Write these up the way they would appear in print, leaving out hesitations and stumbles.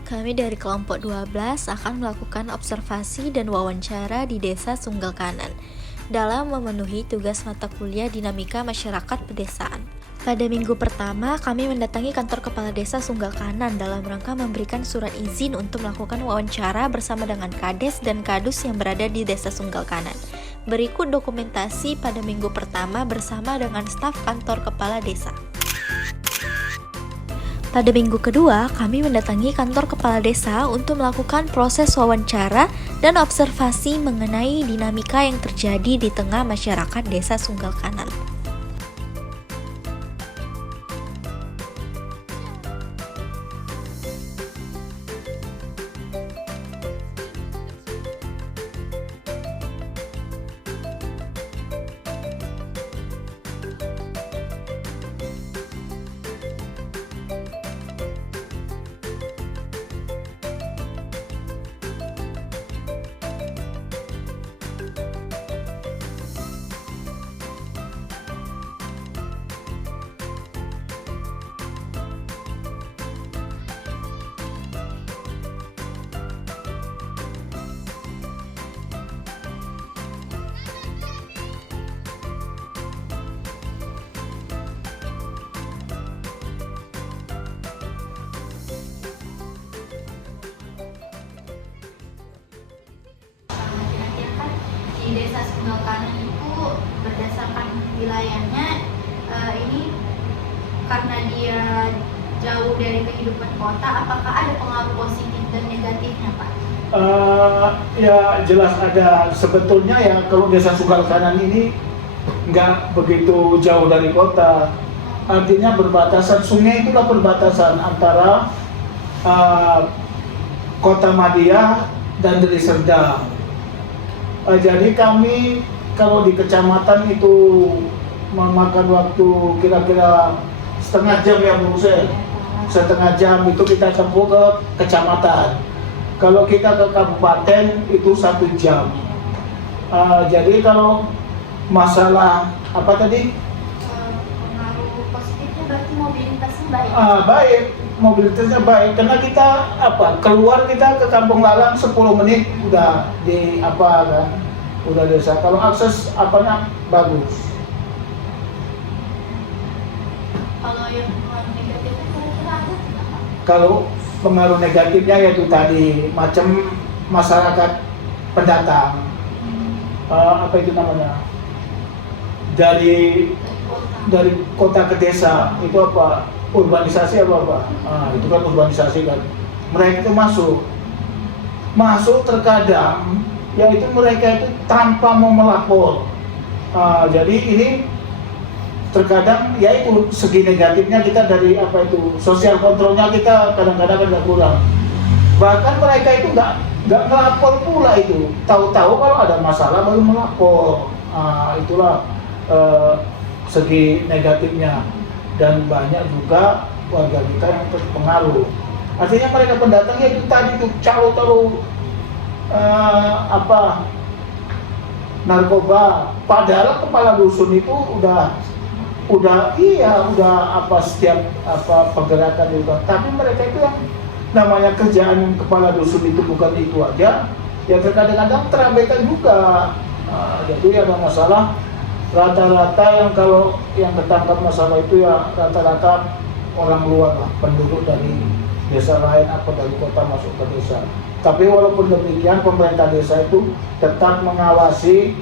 Kami dari kelompok 12 akan melakukan observasi dan wawancara di Desa Sunggal Kanan dalam memenuhi tugas mata kuliah Dinamika Masyarakat Pedesaan. Pada minggu pertama, kami mendatangi kantor Kepala Desa Sunggal Kanan dalam rangka memberikan surat izin untuk melakukan wawancara bersama dengan Kades dan Kadus yang berada di Desa Sunggal Kanan. Berikut dokumentasi pada minggu pertama bersama dengan staf kantor Kepala Desa. Pada minggu kedua, kami mendatangi kantor kepala desa untuk melakukan proses wawancara dan observasi mengenai dinamika yang terjadi di tengah masyarakat Desa Sunggal Kanan. Di Desa Sunggal Kanan itu berdasarkan wilayahnya, ini karena dia jauh dari kehidupan kota, apakah ada pengaruh positif dan negatifnya, Pak? Ya jelas ada. Sebetulnya ya kalau Desa Sunggal Kanan ini nggak begitu jauh dari kota, artinya berbatasan, sungai itulah perbatasan antara Kota Madia dan Deli Serdang. Jadi kami kalau di kecamatan itu memakan waktu kira-kira setengah jam ya Bu Hussein. Setengah jam itu kita tempuh ke kecamatan. Kalau kita ke kabupaten itu 1 jam. Jadi kalau masalah apa tadi? Pengaruh positifnya berarti mobilitasnya baik. Baik, mobilitasnya baik karena kita keluar kita ke Kampung Lalang 10 menit udah di udah desa. Kalau akses bagus. Kalau yang pengaruh negatifnya kira-kira ada tidak, Pak? Kalau pengaruh negatifnya yaitu tadi macam masyarakat pendatang, dari kota ke desa itu urbanisasi itu kan urbanisasi kan. Mereka itu masuk terkadang yaitu mereka itu tanpa mau melapor. Jadi ini terkadang yaitu segi negatifnya kita dari sosial kontrolnya kita kadang-kadang agak kurang. Bahkan mereka itu nggak melapor pula itu. Tahu-tahu kalau ada masalah baru melapor. Itulah segi negatifnya. Dan banyak juga warga kita yang terpengaruh. Artinya mereka pendatangnya itu tadi tuh calo-calo narkoba. Padahal kepala dusun itu udah setiap pergerakan juga. Tapi mereka itu yang namanya kerjaan kepala dusun itu bukan itu aja. Ya terkadang-kadang terabaikan juga. Jadi ada masalah. Rata-rata yang kalau yang ketangkap masalah itu ya rata-rata orang luar lah, penduduk dari desa lain atau dari kota masuk ke desa. Tapi walaupun demikian pemerintah desa itu tetap mengawasi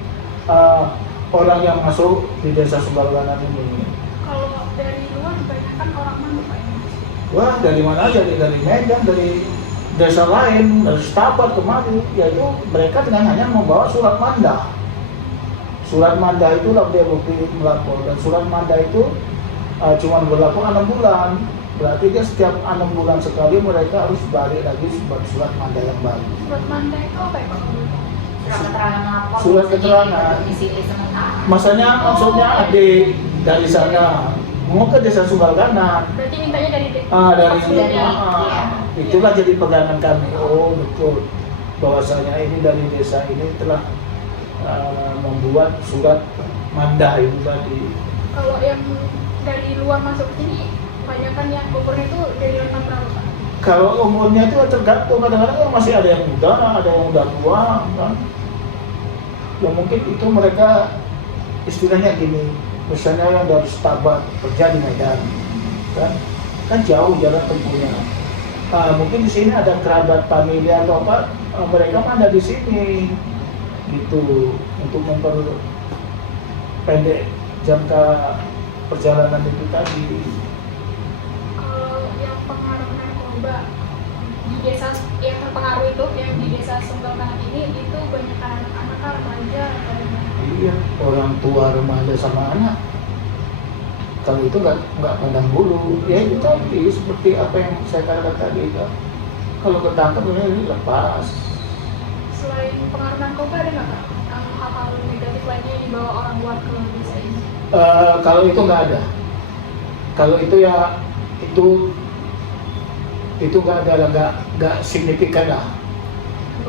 orang yang masuk di Desa Sunggal Kanan ini. Kalau dari luar kebanyakan orang mana, Pak? Wah, dari mana aja, dari Medan, dari desa lain, dari Setabat kemari, yaitu mereka dengan hanya membawa surat mandat. Surat mandat itulah dia bukti melapor, dan surat mandat itu cuma berlaku 6 bulan. Berarti dia setiap 6 bulan sekali mereka harus balik lagi buat surat mandat yang baru. Surat mandat itu apa ya, Pak? Surat keterangan lapor. Surat keterangan. Maksudnya adik dari sana mau ke desa Sunggal Kanan. Berarti mintanya dari Dari iya. itulah jadi pegangan kami. Oh betul, bahwasanya ini dari desa ini telah membuat surat mandah itu tadi. Kalau yang dari luar masuk ke sini, kebanyakan yang umurnya itu dari rentang berapa Pak? Kalau umurnya itu tergantung, kadang-kadang masih ada yang muda, ada yang udah tua kan. Ya mungkin itu mereka istilahnya gini, misalnya yang dari Stabat kerja di Medan, kan jauh jalan tempuhnya. Mungkin di sini ada kerabat familia atau apa, mereka mah ada di sini, gitu, untuk memperpendek jangka perjalanan itu tadi. Kalau yang pengaruh narkoba di desa yang terpengaruh itu, yang di desa Sunggal Kanan ini, itu banyak anak-anak, remaja, atau gimana? Iya, orang tua, remaja sama anak. Kalau itu nggak pandang bulu, ya itu tadi seperti apa yang saya katakan tadi kan. Kalau ketangkep ini lepas. Selain pengaruh narkoba, ada nggak Pak hal-hal negatif lainnya yang dibawa orang luar ke desa ini? Kalau itu nggak ada. Kalau itu ya itu nggak ada lah, nggak signifikan lah.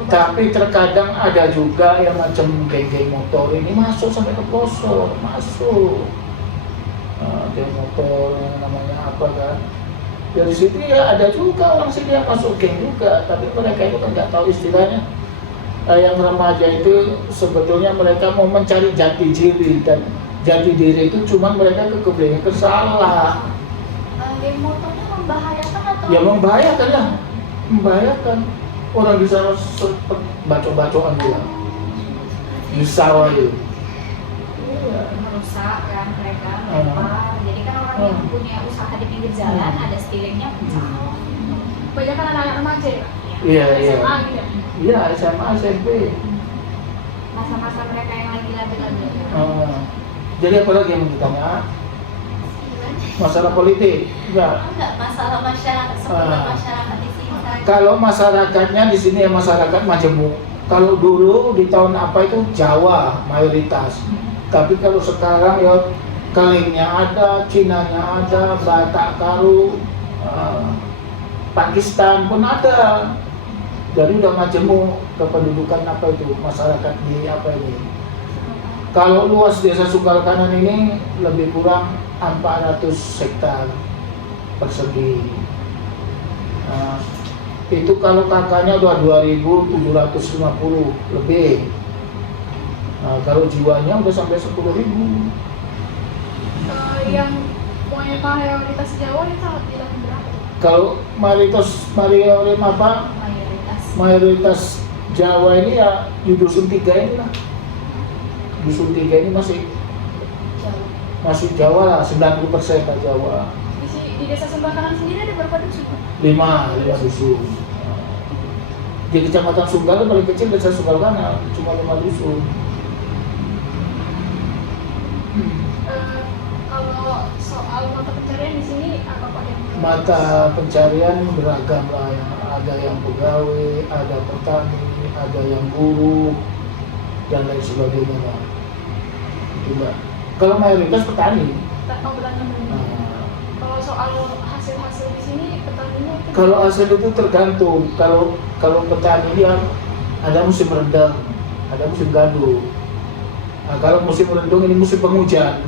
Tapi terkadang ada juga yang macam geng-geng motor ini masuk sampai ke pelosok, masuk. Geng motor yang namanya apa kan? Dari situ ya ada juga orang sini yang masuk geng juga, tapi mereka itu kan nggak tahu istilahnya. Yang remaja itu sebetulnya mereka mau mencari jati diri, dan jati diri itu cuma mereka kemudian salah. Geng motornya membahayakan atau? Ya membahayakan lah, membahayakan. Orang di sana bacok-bacokan dia di sawah itu. Merusak kan mereka, melempar. Jadi kan orang yang punya usaha di pinggir jalan ada stealingnya pecah. Banyak kan anak-anak remaja ya? Iya. SMA gitu ya? Iya, SMA, SMP. Masa-masa mereka yang lagi labil-labil. Jadi apa lagi yang ditanya? Masalah politik? Enggak. Enggak, masalah masyarakat, seputar masyarakat di sini. Kalau masyarakatnya di sini ya masyarakat majemuk. Kalau dulu di tahun apa itu Jawa mayoritas. Tapi kalau sekarang ya Kalengnya ada, Cinanya ada, Batak Karu, Pakistan pun ada. Jadi udah majemuk kependudukan apa itu masyarakat di apa ini. Kalau luas desa Sunggal Kanan ini lebih kurang 400 hektar persegi. Itu kalau kakaknya udah 2.750 lebih. Kalau jiwanya udah sampai 10.000. Yang mayoritas Jawa itu di tahun berapa? Kalau mayoritas Jawa ini ya di dusun 3 ini lah. Dusun 3 ini masih Jawa lah, 90% lah Jawa. Di desa Sunggal Kanan sendiri ada berapa dusun? 5 dusun. Di kecamatan Sunggal paling kecil desa Sunggal Kanan, cuma 5 dusun. Kalau soal mata pencarian di sini apa Pak yang Mata pencarian beragam lah, ada yang pegawai, ada petani, ada yang buruh, dan lain sebagainya lah. Itu Mbak. Kalau mayoritas petani. Kalau soal hasil-hasil di sini petaninya itu Kalau hasil itu tergantung. Kalau petani dia ada musim rendang, ada musim gaduh. Kalau musim rendung ini musim penghujan,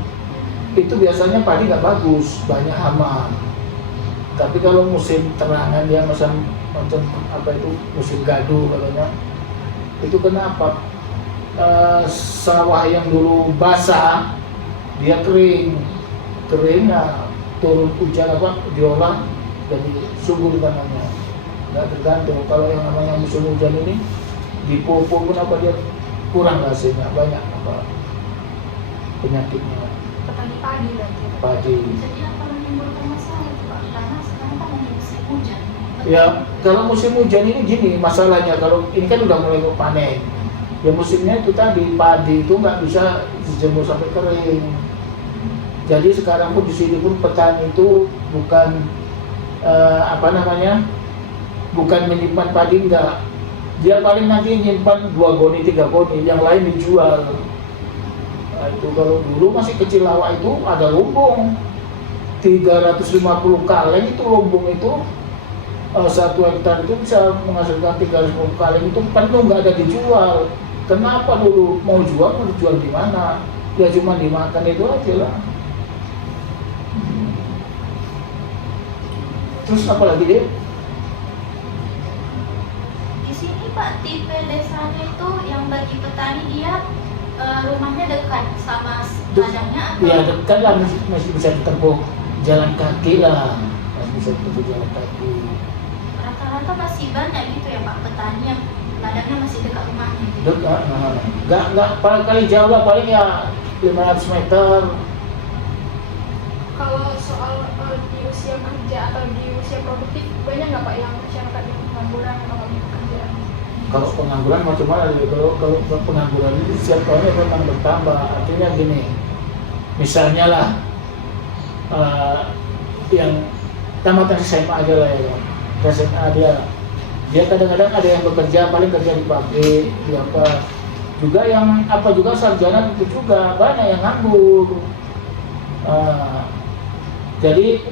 itu biasanya padi nggak bagus, banyak hama. Tapi kalau musim terangan dia macam apa itu musim gaduh katanya, itu kenapa? Sawah yang dulu basah dia kering ya, turun hujan apa diolah jadi subur tanahnya. Nggak tergantung. Kalau yang namanya musim hujan ini dipupuk pun apa dia kurang hasilnya, banyak apa penyakitnya. petani padi berarti. Padi. Jadi apa yang menimbulkan masalah itu Pak? Karena sekarang kan lagi musim hujan. Ya kalau musim hujan ini gini masalahnya, kalau ini kan udah mulai panen. Ya musimnya itu tadi padi itu nggak bisa dijemur sampai kering. Jadi sekarang pun di sini pun petani itu bukan bukan menyimpan padi, enggak. Dia paling nanti menyimpan 2 goni 3 goni, yang lain dijual. Nah, itu kalau dulu masih kecil lawak itu ada lumbung. 350 kaleng itu lumbung itu, 1 hektar itu bisa menghasilkan 350 kaleng itu penuh, nggak ada dijual. Kenapa dulu mau jual di mana? Ya cuma dimakan itu aja lah. Terus apa lagi deh? Di sini Pak, tipe desanya itu yang bagi petani dia rumahnya dekat sama ladangnya atau? Ya dekat lah, masih bisa ditempuh jalan kaki lah, masih bisa ditempuh jalan kaki. Rata-rata masih banyak gitu ya Pak petani yang ladangnya masih dekat rumahnya gitu. Dekat, nggak paling kali jauh lah, paling ya 500 meter. Kalau soal di usia kerja atau di usia produktif, banyak nggak Pak yang masyarakat yang pengangguran atau nggak punya pekerjaan? Kalau pengangguran macam mana? Kalau pengangguran itu setiap tahunnya memang bertambah. Artinya gini, misalnya lah yang tamatan SMA aja lah ya, SMA dia kadang-kadang ada yang bekerja, paling kerja di pabrik, di apa. Juga yang juga sarjana itu juga banyak yang nganggur. Jadi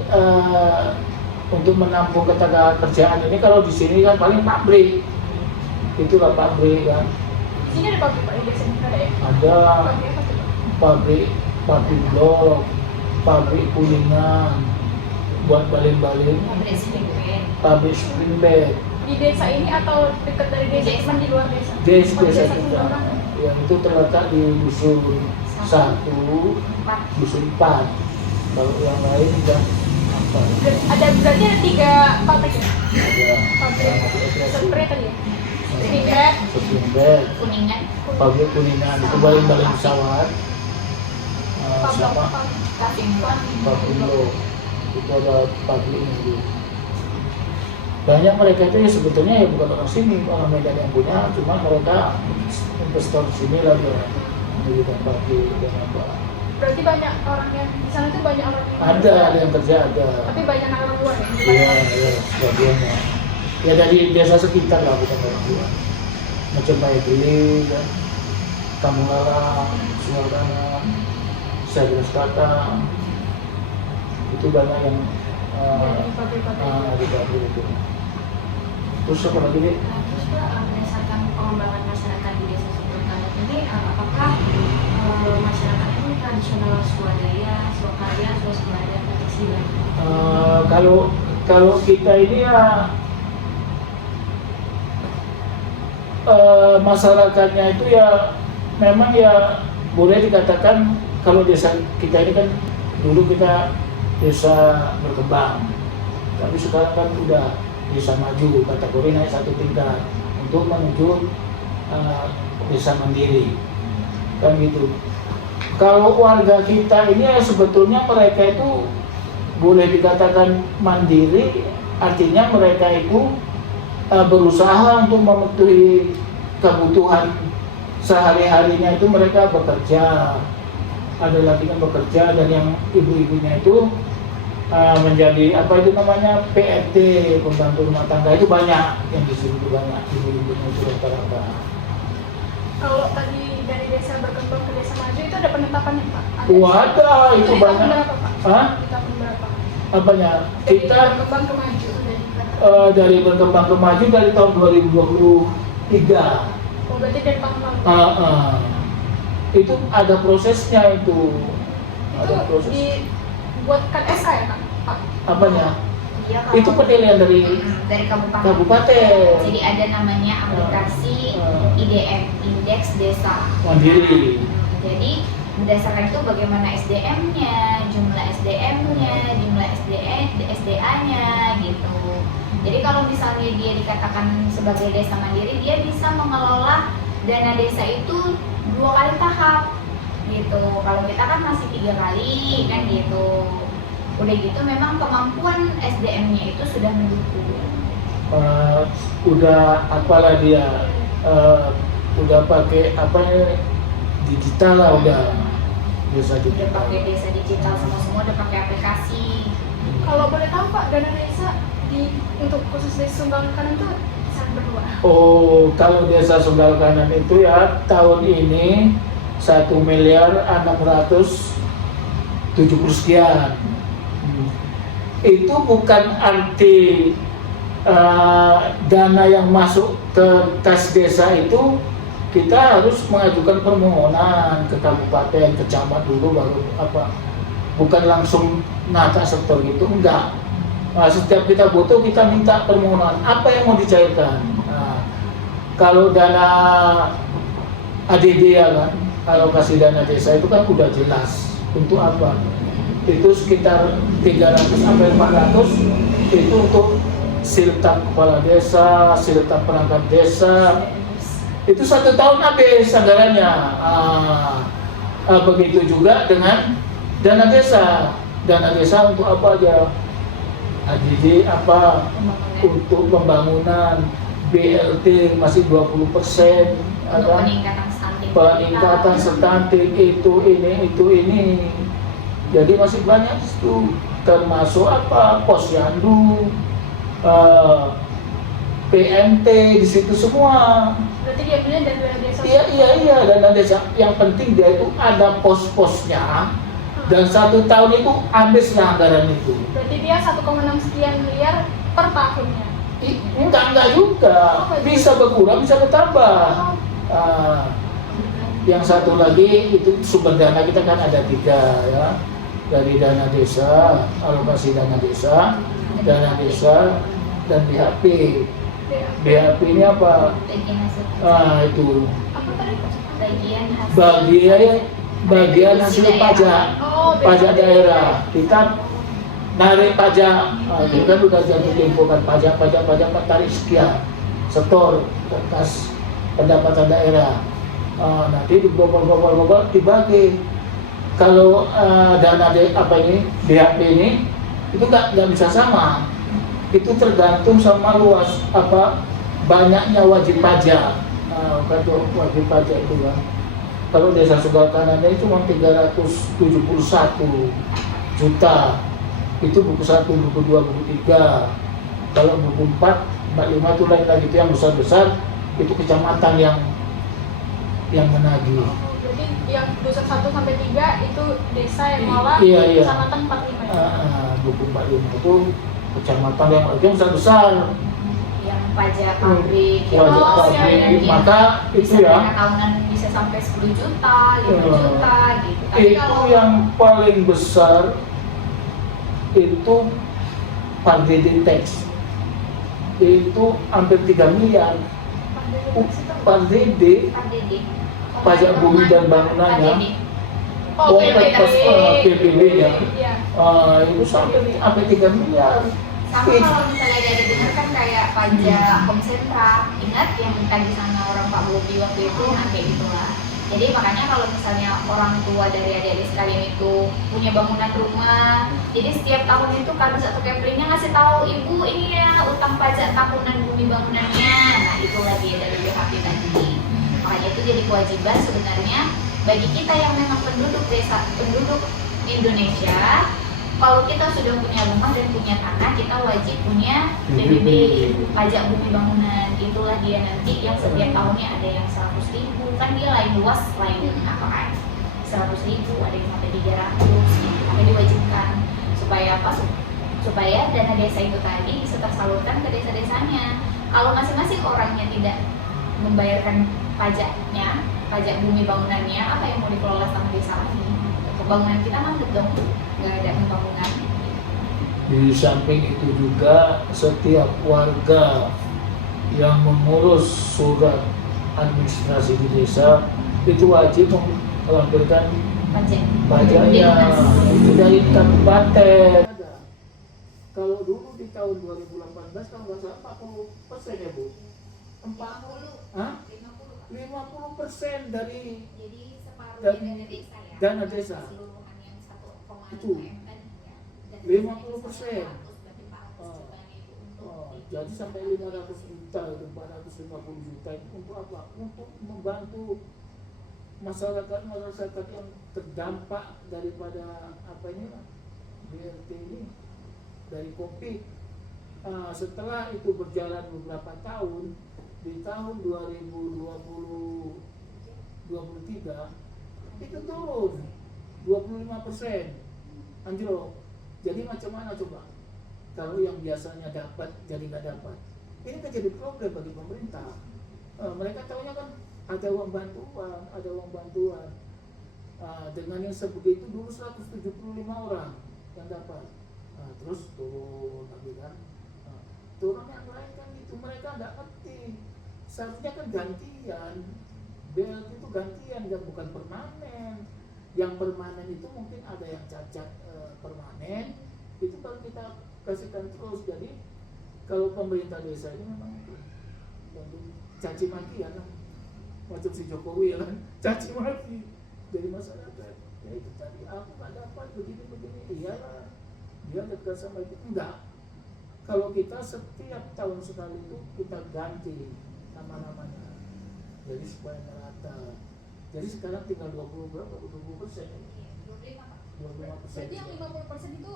untuk menampung ketenaga kerjaan ini, kalau di sini kan paling pabrik, itulah pabrik kan. Di sini ada pabrik Pak, di desa ini ada ya? Ada Pabrik apa tuh Pak? pabrik blok, pabrik kuningan, buat balin-balin, pabrik spring bed. Di desa ini atau dekat dari desa, cuma di luar desa? Desa Oh, kita Sumbawa. yang itu terletak di dusun 1, dusun 4. Kalau yang lain udah apa? Berarti ada 3 pabrik ya? Ada Pabrik spray tadi ya? Spring bed, spring bed, Kuningan. pabrik kuningan itu balin-balin pesawat, sama pabrik blok. Itu ada pabrik ini. Banyak mereka itu ya sebetulnya ya bukan orang sini, orang Medan yang punya, cuma mereka investor sini lah ya, mendirikan pabrik dan apa. berarti banyak orang yang di sana tuh banyak orang yang Ada yang kerja ada. tapi banyak orang luar ya? Iya, sebagiannya. Ya dari desa sekitar lah, bukan orang luar. Macam Maigili, kan, Kampung Lalang, Suwadana, Sagreskata, itu banyak yang Dari pabrik-pabrik. di pabrik itu. Terus apa lagi nih? Terus Pak, berdasarkan pengembangan masyarakat di desa Sumberkanan ini, apakah masyarakat ini tradisional swadaya, swakarya, swasembada, atau sila? Kalau kita ini ya masyarakatnya itu ya memang ya boleh dikatakan, kalau desa kita ini kan dulu kita desa berkembang, tapi sekarang kan udah desa maju, kategori naik 1 tingkat untuk menuju desa mandiri kan gitu. Kalau warga kita ini ya sebetulnya mereka itu boleh dikatakan mandiri, artinya mereka itu berusaha untuk memenuhi kebutuhan sehari-harinya, itu mereka bekerja. Ada lagi kan bekerja, dan yang ibu-ibunya itu menjadi apa itu namanya PRT, pembantu rumah tangga, itu banyak yang di sini, banyak ibu-ibunya itu rata-rata. Kalau tadi dari desa berkembang ke desa maju itu ada penetapannya Pak? Ada, itu di tahun banyak. berapa Pak? Hah? Di tahun berapa? Apanya? Dari Kita berkembang ke maju. dari berkembang ke maju dari tahun 2023. Oh berarti dari tahun lalu. Itu ada prosesnya itu. Ada Itu proses. dibuatkan SK ya Pak? Apanya? Iya, Itu penilaian dari dari kabupaten. kabupaten Jadi ada namanya aplikasi IDM, Indeks Desa mandiri. Jadi berdasarkan itu bagaimana SDM-nya, jumlah SDM-nya, jumlah SDA-nya gitu. Jadi kalau misalnya dia dikatakan sebagai desa mandiri, dia bisa mengelola dana desa itu 2 kali tahap gitu. Kalau kita kan masih 3 kali kan gitu. Udah gitu memang kemampuan SDM-nya itu sudah mendukung. Udah apalah dia, udah pakai apa digital lah, udah desa Udah digital. pakai desa digital semua udah pakai aplikasi. Kalau boleh tahu Pak, dana desa untuk khusus desa Sumbawa Kanan itu sangat berapa? Oh, kalau desa Sumbawa Kanan itu ya tahun ini 1.670.000.000 sekian. itu bukan arti dana yang masuk ke kas desa itu kita harus mengajukan permohonan ke kabupaten, ke camat dulu baru apa, bukan langsung nata setor gitu, enggak. Setiap kita butuh kita minta permohonan apa yang mau dicairkan. Kalau dana ADD ya kan, alokasi dana desa itu kan udah jelas untuk apa, itu sekitar 300 sampai 400 itu untuk siltap kepala desa, siltap perangkat desa, itu 1 tahun habis anggarannya. Begitu juga dengan dana desa untuk apa aja, ADD apa, untuk pembangunan, BLT masih 20%, Untuk peningkatan stunting itu ini. Jadi masih banyak itu, termasuk apa, posyandu, PMT di situ semua. Berarti dia punya dana desa. Iya, dana desa. Yang penting dia itu ada pos-posnya dan 1 tahun itu habislah anggaran itu. Berarti dia 1,6 sekian miliar per tahunnya. Enggak juga, bisa berkurang, bisa bertambah. Yang satu lagi itu sumber dana kita kan ada 3 ya, dari dana desa, alokasi dana desa, dan BHP. BHP ini apa? Itu Apa tadi? bagian hasil pajak, pajak daerah. Kita narik pajak, itu kan udah jatuh tempo kan, pajak tarik sekian, setor ke kas pendapatan daerah. Nanti digobal dibagi. Kalau dana BHP ini itu nggak bisa sama, itu tergantung sama luas apa banyaknya wajib pajak. Kalau wajib pajak itu kan, kalau desa Sunggal Kanan ini cuma 371 juta, itu buku 1, buku 2, buku 3. Kalau buku 4, 45 itu lain lagi, itu yang besar itu kecamatan yang menagih. Berarti yang dosen 1 sampai 3 itu desa yang malah Iya. kecamatan 45 ya? Buku 45 itu kecamatan yang besar. Yang pajak pabrik, Pajak pabrik, maka itu ya. Tahunan bisa sampai 10 juta, 5 juta gitu. Tapi Itu kalau yang paling besar itu Pardede Tax. Itu hampir 3 miliar. Pardede pajak bumi dan bangunannya. PBB ya. Itu sampai 3 miliar. Sama kalau misalnya dari dengar kan kayak pajak konsentra, ingat yang tadi sama orang Pak Bobi waktu itu, nah kayak gitulah. Jadi makanya kalau misalnya orang tua dari adik-adik sekalian itu punya bangunan rumah, jadi setiap tahun itu kadus atau Keplernya ngasih tahu ibu ini ya utang pajak tahunan bumi bangunannya. Nah itu lagi dari BHP tadi. Makanya itu jadi kewajiban sebenarnya bagi kita yang memang penduduk Indonesia. Kalau kita sudah punya rumah dan punya tanah, kita wajib punya PBB, pajak bumi bangunan. Itulah dia nanti yang setiap tahunnya ada yang 100.000, kan dia lain luas, lain apa kan? 100.000, ada yang sampai 300, gitu. Tapi diwajibkan supaya apa? Supaya dana desa itu tadi bisa tersalurkan ke desa-desanya. Kalau masing-masing orangnya tidak membayarkan pajaknya, pajak bumi bangunannya, apa yang mau dikelola sama desa lagi? Pembangunan kita mandek dong, nggak ada pembangunan. Di samping itu juga setiap warga yang mengurus surat administrasi di desa itu wajib melampirkan pajaknya itu dari kabupaten. Kalau dulu di tahun 2018 kalau nggak salah 40% ya Bu? 50. Hah? 50% dari Jadi separuh Dan- dana desa ya. dana desa. Keseluruhan yang 1,5 Itu. M tadi ya. Dan 50%. 100, berarti 400 Oh. jutaan itu untuk Jadi sampai 500 juta itu 450 juta itu untuk apa? Untuk membantu masyarakat yang terdampak daripada apa ini BLT ini dari COVID. Setelah itu berjalan beberapa tahun, di tahun 2023 itu turun 25%, anjlok. Jadi macam mana coba? Kalau yang biasanya dapat jadi nggak dapat, ini kan jadi problem bagi pemerintah. Mereka tahunya kan ada uang bantuan, dengan yang sebegitu dulu 175 orang yang dapat. Terus turun lagi kan. Turun yang lain kan itu mereka nggak ngerti. Seharusnya kan gantian, BLT itu gantian, dan bukan permanen. Yang permanen itu mungkin ada yang cacat permanen, itu baru kita kasihkan terus. Jadi kalau pemerintah desa ini memang caci maki ya, macam si Jokowi ya kan, caci maki dari masyarakat. Ya itu tadi, aku nggak dapat begini, iyalah dia dekat sama itu. Enggak, kalau kita setiap tahun sekali itu kita ganti nama-namanya, jadi supaya merata. Jadi sekarang tinggal 20 berapa? 20%. Iya, 25 Pak. 25%. Berarti yang 50% itu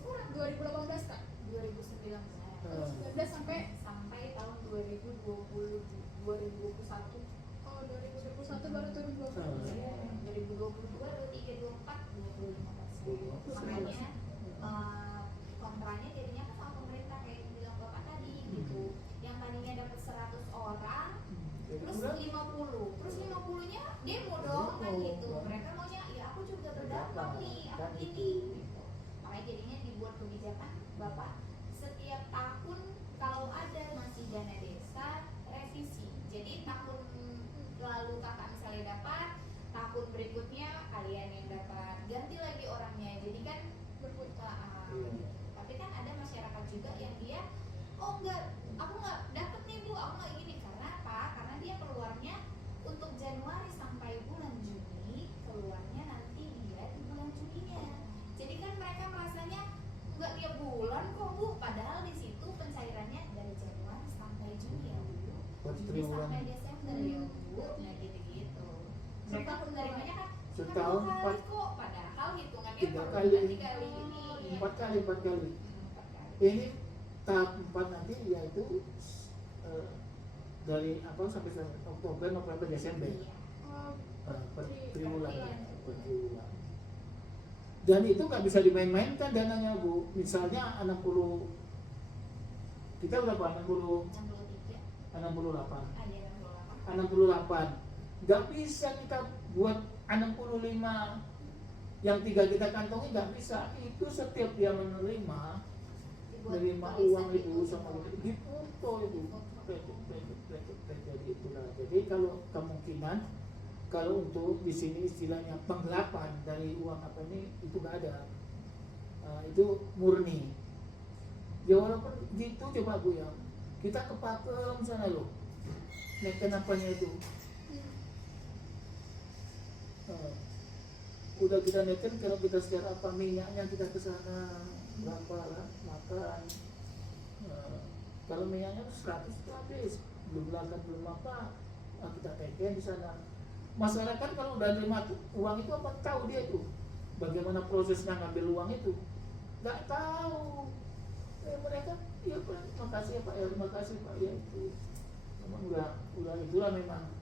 kurang 2018 kan? 2019. Eh, 2019 Sampai tahun 2020 2021. Oh, 2021 baru turun 20%. Ya, 2022, 23, 24, 25%. Makanya kontranya jadinya kan sama pemerintah kayak yang bilang Bapak tadi gitu. Yang tadinya dapat 100 orang jadi terus udah 50, terus 50-nya demo dong kan gitu. Mereka maunya ya aku juga berdampak nih, aku ini gitu. Makanya jadinya dibuat kebijakan Bapak setiap tahun kalau ada masih dana desa revisi. Jadi tahun lalu kakak misalnya dapat, tahun berikutnya kalian yang dapat, ganti lagi orangnya. Jadi kan berputar. Tapi kan ada masyarakat juga yang dia oh enggak, aku nggak dapet nih Bu, aku nggak gini. Karena apa? Karena dia keluarnya untuk Januari sampai bulan Juni, keluarnya nanti dia di bulan Julinya. Jadi kan mereka merasanya nggak tiap bulan kok Bu, padahal di situ pencairannya dari Januari sampai Juni ya Bu, Berarti Juni triwulan. sampai Desember ya Bu, nah gitu-gitu. Mereka penerimanya kan cuma Setahun 2 kali empat, kok, padahal hitungannya 3 per kali. bulan 3 kali ini. 4 kali. 4 kali. Ini tahap 4 nanti yaitu dari apa sampai Oktober, November, Desember. Iya. Oh, Per tri- triwulan. Iya. Per triwulan. Dan itu nggak bisa dimain-mainkan dananya Bu. Misalnya 60, kita berapa? 63. 68. Ada 68. 68. Nggak bisa kita buat 65 yang 3 kita kantongi, nggak bisa. Itu setiap dia menerima uang itu sama dipoto itu jadi itulah. Jadi kalau kemungkinan kalau untuk di sini istilahnya penggelapan dari uang apa ini itu nggak ada. Itu murni ya, walaupun gitu. Coba Bu ya, kita ke Pakem sana loh, naikkan apanya itu. Udah kita naikin, kalau kita secara apa minyaknya kita ke sana berapa lah makan. Kalau minyaknya 100 itu habis, belum makan belum apa, kita teken di sana. Masyarakat kalau udah nerima uang itu apa tahu dia itu bagaimana prosesnya ngambil uang itu, nggak tahu. Mereka ya Pak, makasih ya Pak, ya terima kasih Pak, ya itu memang udah itulah memang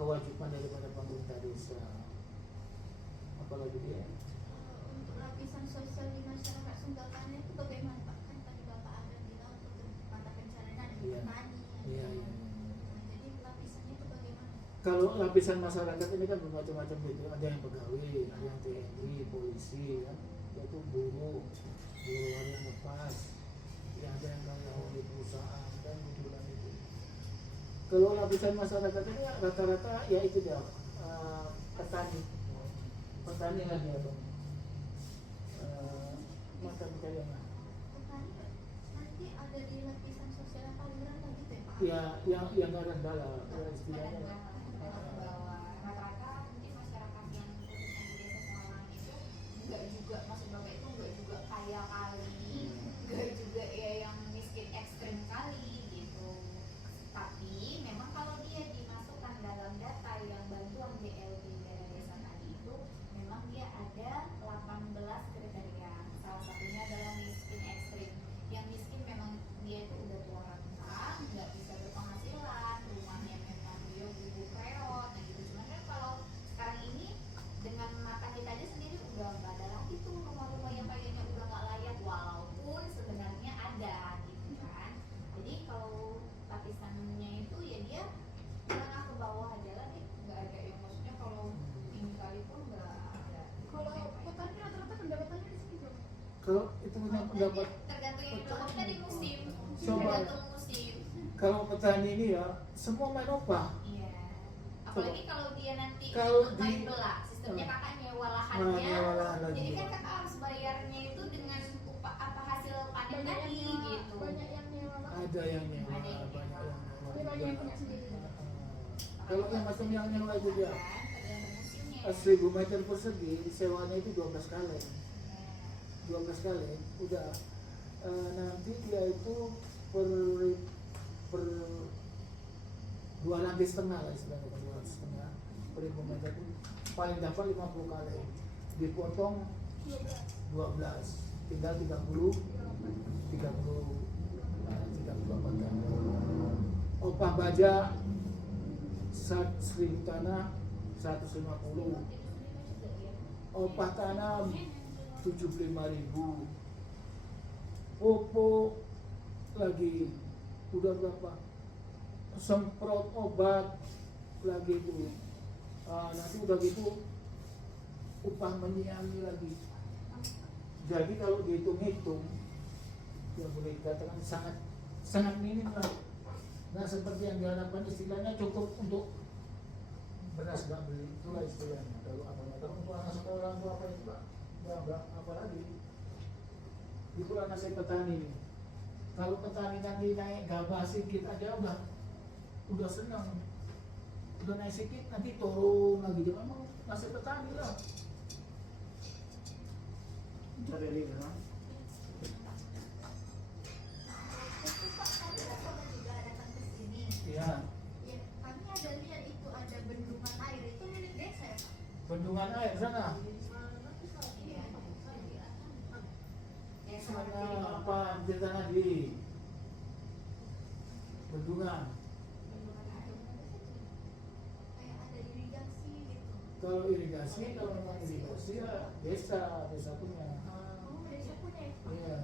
kewajiban daripada pemerintah desa. Apalagi dia Untuk lapisan sosial di masyarakat Sunggalkana itu bagaimana Pak? Kan tadi Bapak ada bilang untuk mata pencarian ada Iya. petani. Iya. Nah, jadi lapisannya itu bagaimana? kalau lapisan masyarakat ini kan bermacam-macam gitu. Ada yang pegawai, ada yang TNI, polisi, kan, yaitu buruh harian lepas, ya ada yang karyawan di perusahaan dan gitu kan itu. Kalau lapisan masyarakat ini rata-rata ya itu dia petani lagi apa? Mata pencarian. Petani nanti ada di lapisan sosial yang paling rendah gitu ya Pak? Ya, yang nggak rendah lah, ya istilahnya. Rata-rata mungkin masyarakat yang khususnya di desa Sawalan itu enggak juga, maksud Bapak itu enggak juga kaya kali, enggak juga ya yang miskin ekstrim kali gitu. Tapi memang kalau dia dimasukkan dalam data yang bantuan BLT dari desa tadi itu, memang dia ada 18 kriteria. Salah satunya adalah miskin ekstrim. Yang miskin memang dia itu udah tua renta, nggak bisa berpenghasilan, rumahnya memang dia gubuk reot, nah gitu. Cuman kan kalau sekarang ini dengan mata kita aja sendiri udah nggak ada lagi tuh rumah-rumah yang kayaknya udah nggak layak, Coba tergantung musim. kalau petani ini ya semua main opah. Iya. Apalagi kalau dia nanti Kalau ikut main di- belah, sistemnya kakak nyewa lahannya. Nah, nyewa lahan lagi. Jadi kan kakak harus bayarnya itu dengan upah apa hasil panen Banyak tadi yang gitu. banyak yang nyewa Pak. Ada yang nyewa, Ada yang banyak nyewa. yang nyewa. Tapi banyak yang punya sendiri. Kalau yang macam yang nyewa itu dia Kan, tergantung musimnya. 1000 meter persegi sewanya itu 12 kali. 12 kali udah. Nanti dia itu per 2,5 lah istilahnya, 2,5 per 1000 meter itu paling dapat 50 kali, dipotong 12 tinggal 30 34 kali. Opah baja 1.000 tanah 150, opah tanam 75.000, pupuk lagi udah berapa, semprot obat lagi itu. Nanti udah gitu upah menyiangi lagi. Jadi kalau dihitung-hitung ya boleh dikatakan sangat minim lah. Nah seperti yang diharapkan istilahnya cukup untuk beras nggak beli, itulah istilahnya. Kalau apa untuk anak sekolah untuk apa itu Pak? Nggak apa lagi. Itulah nasib petani. Kalau petani nanti naik gabah sedikit aja udah senang. Udah naik sedikit nanti turun lagi. Jadi memang nasib petani lah. Cari lagi ya. Itu Pak, kami pernah juga datang ke sini. Iya. Ya, kami ada lihat itu ada bendungan air, itu milik desa ya Pak? Bendungan air sana. Iya. Sana apa hampir tanah di bendungan. Kayak ada irigasi gitu. Kalau memang irigasi ya desa punya. Oh, desa punya ya Pak? Iya.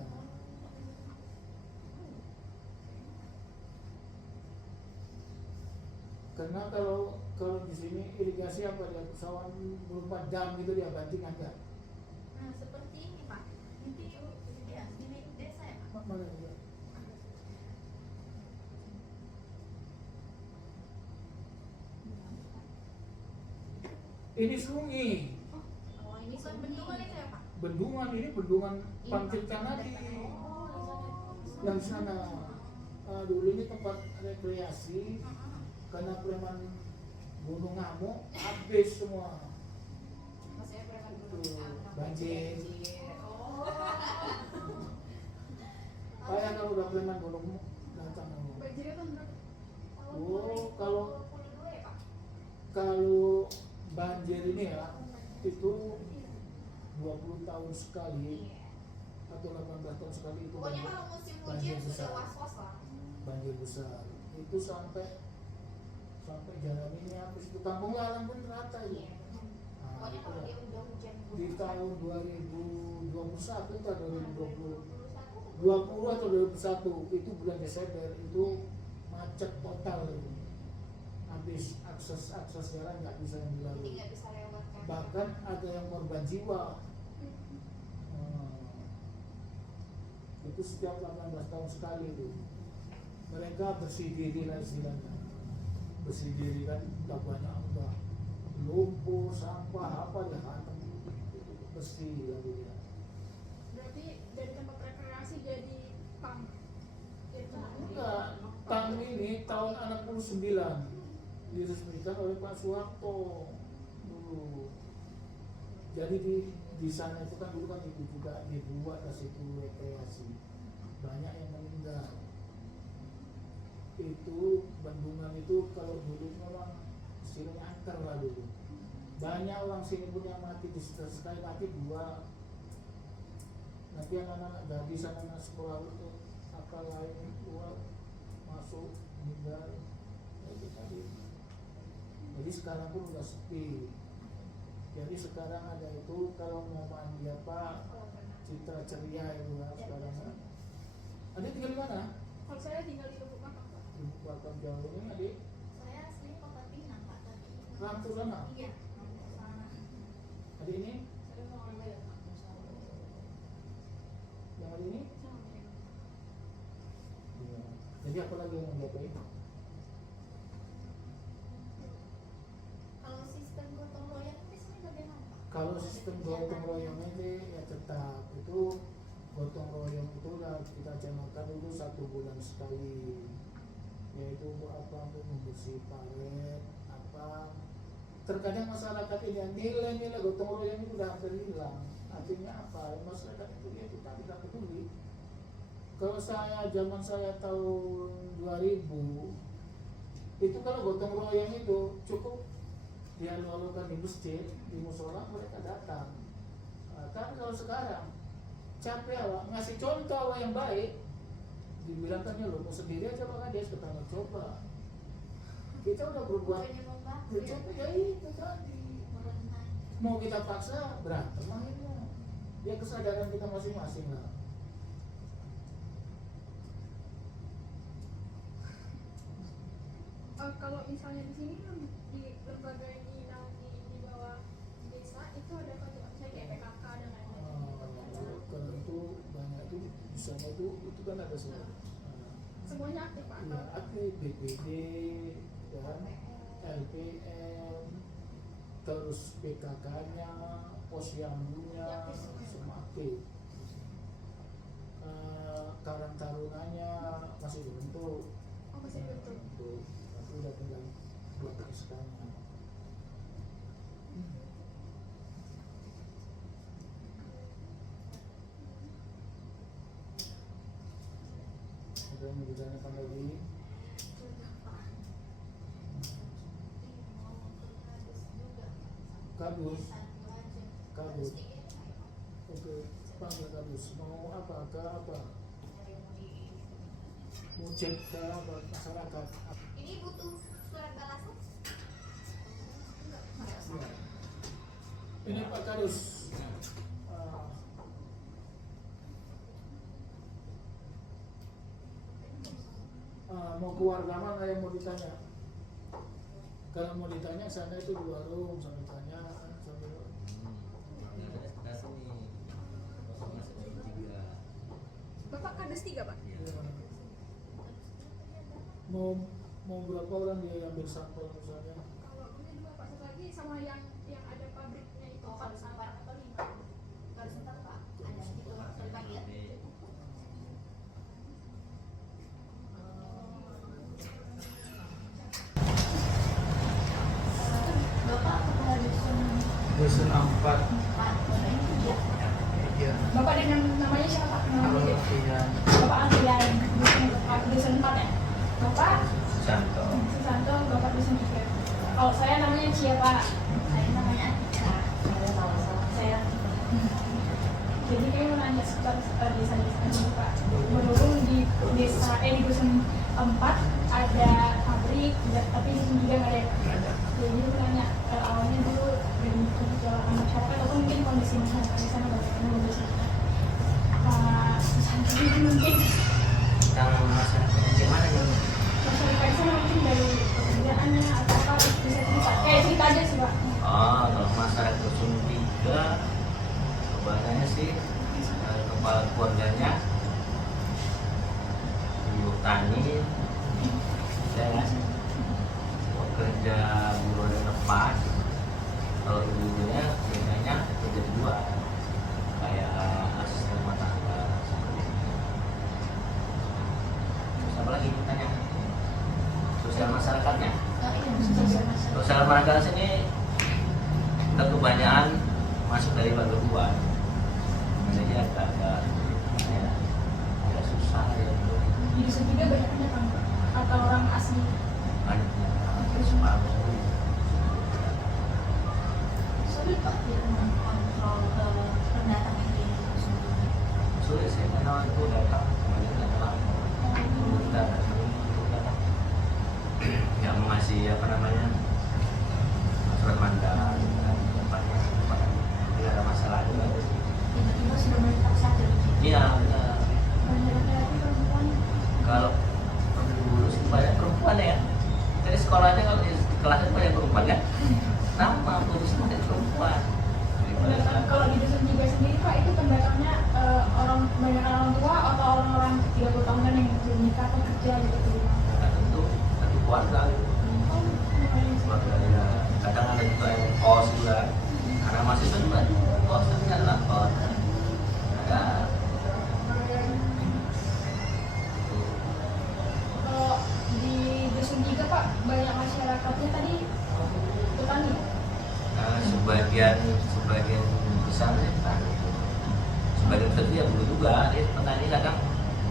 Karena kalau di sini irigasi apa dia persawahan berupa dam gitu dia banting ada. Nah, seperti ini Pak. Ini ya, milik desa ya Pak? Mana juga? Ini sungai. Oh, ini bukan bendungan itu ya Pak? Bendungan ini bendungan Pantirta Nadi. Yang sana dulu ini tempat rekreasi karena preman gunung ngamuk habis semua. Maksudnya preman Tuh, gunung banjir. Oh. Kayak kalau udah preman gunung datang. Banjirnya tahun berapa? Oh, kalau 22 ya Pak? kalau banjir ini ya itu 20 tahun sekali Iya. atau 18 tahun sekali itu Pokoknya kalau musim banjir hujan sudah besar. was-was lah. Banjir besar itu sampai jalan ini habis itu kampung lalang pun rata itu. Iya. Nah, Pokoknya itu kalau lah. dia udah hujan Di tahun 2021 atau 2020 atau 2021 itu bulan Desember itu macet total itu. Habis akses jalan nggak bisa yang jadi dilalui. nggak bisa lewat kan. Bahkan ada yang korban jiwa. Itu setiap 18 tahun sekali itu. Mereka bersih diri lah istilahnya. Bersih diri kan udah banyak udah lumpur, sampah apa dia hantam bersih lagi dia. Berarti dari tempat rekreasi jadi pang. Jadi Enggak, tahun ini tahun 69 diresmikan oleh Pak Soeharto dulu. Jadi di sana itu kan dulu kan itu juga dibuat lah situ rekreasi. Banyak yang meninggal. Itu bendungan itu kalau dulu memang istilahnya angker lah dulu. Banyak orang sini pun yang mati di sekali mati 2. Nanti anak-anak gadis, anak-anak sekolah itu apa lain keluar masuk meninggal. Itu tadi. Jadi sekarang pun udah sepi. Jadi sekarang ada itu kalau mau mandi apa Citra Ceria itu lah sekarang. Adik tinggal di mana? kalau saya tinggal di Lubuk Makam Pak. Di Bakam Jauh ini adik. Saya asli Kota Pinang Pak, tapi Rantau sana. iya, rantau sana. Adik ini? Saya mau orang lain Pak. Yang adik ini? Sama ya. Iya. Jadi apa lagi yang menjadi Kalau sistem gotong royong ini sebenarnya bagaimana Pak? kalau sistem gotong royong ini ya tetap itu gotong royong itu lah kita canangkan dulu 1 bulan sekali, yaitu apa membersih paret apa. Terkadang masyarakat ini nilai-nilai gotong royong itu udah hampir hilang. Artinya apa? Masyarakat itu ya kita tidak peduli. Kalau zaman saya tahun 2000 itu kalau gotong royong itu cukup dihalu-halukan di masjid, di musola mereka datang. Kan kalau sekarang capek awak ngasih contoh awak yang baik, dibilangkannya lo mau sendiri aja Pak Kades, kita mau coba. Kita udah berbuat Bukannya membantu ya? bercoba ya itu tadi. Merenang. Mau kita paksa berantem akhirnya. Ya kesadaran kita masing-masing lah. Kalau misalnya di sini kan di lembaga yang di bawah desa itu ada apa coba? Misalnya kayak PKK dan lain-lain. Kalau itu banyak itu di sana itu kan ada semua. Semuanya aktif Pak? Ya aktif BPD dan LPM, terus PKK-nya, posyandunya semua aktif. Karang tarunanya masih dibentuk. Oh masih betul. Tapi udah tinggal buat SK-nya. Ada yang mau ditanyakan lagi? Kadus. Kadus. Oke, panggil Kadus. Mau apa? Ke apa? Mau cek ke apa? Masyarakat. Ini butuh surat balasan? Ya. Ini Pak Kadus. Mau keluarga mana yang mau ditanya? Kalau mau ditanya sana itu di warung sambil tanya sambil Bapak Kades 3 Pak? mau berapa orang dia ambil sampel misalnya? Kalau ini 2 Pak, satu lagi sama yang ada pabriknya itu Oh, kalau 4 atau 5? Kalau 4 Pak, ada itu terbagi ya? Bapak kepala Dusun 4. 4, ini dia. Iya. Bapak dengan namanya siapa Pak? Namanya Bapak Andrian, dusun 4 ya? Bapak Susanto, Bapak dusun 3. Kalau saya namanya Cia Pak. Saya namanya Atika. Saya jadi kayak mau nanya seputar desa-desa ini Pak. Berhubung di desa di dusun 4 ada pabrik, tapi di sini juga nggak ada. Jadi mau nanya awalnya dulu dari kebutuhan masyarakat atau mungkin kondisi masyarakat di sana bagaimana kondisinya? Pak Susanto ini mungkin Tentang masyarakat gimana nih? masyarakat di sana mungkin dari pekerjaannya atau apa bisa cerita? Cerita aja sih Pak. Kalau masyarakat dusun 3 kebanyakannya sih kepala keluarganya ibu tani, ya kan? Pekerja buruh dan lepas. Kalau ibunya biasanya kerja di luar, kayak asisten rumah tangga seperti itu. Terus apa lagi tanya? Sosial masyarakatnya. Sosial masyarakat sini kita kebanyakan masuk dari bagi luar. Jadi agak susah ya. Di dusun juga banyaknya kan Pak? Atau orang asli? Banyaknya separuh. Sulit Pak dia mengontrol pendatang ini. Sulit sih karena itu datang kebanyakan adalah datang nggak mau ngasih apa namanya surat mandat tempatnya tidak ada masalah juga. Tiba-tiba sudah menetap satu. Iya benar. Banyak laki-laki perempuan. Kalau dulu sih banyak perempuan ya. Jadi sekolahnya kalau di kelasnya banyak perempuan kan? Nama putus banyak perempuan. Pendatang kalau di dusun juga sendiri Pak itu pendatangnya banyak orang tua atau orang-orang 30 tahunan yang belum nikah cara pekerja gitu. Nah, tentu satu keluarga gitu. Keluarga ya, kadang ada juga yang kos juga, karena mahasiswa juga kos tapi nggak ada kos ada. Kalau di dusun 3 Pak, banyak masyarakatnya tadi petani. Nah, sebagian besar ya petani. Sebagian besar itu ya dulu juga dia petani, kadang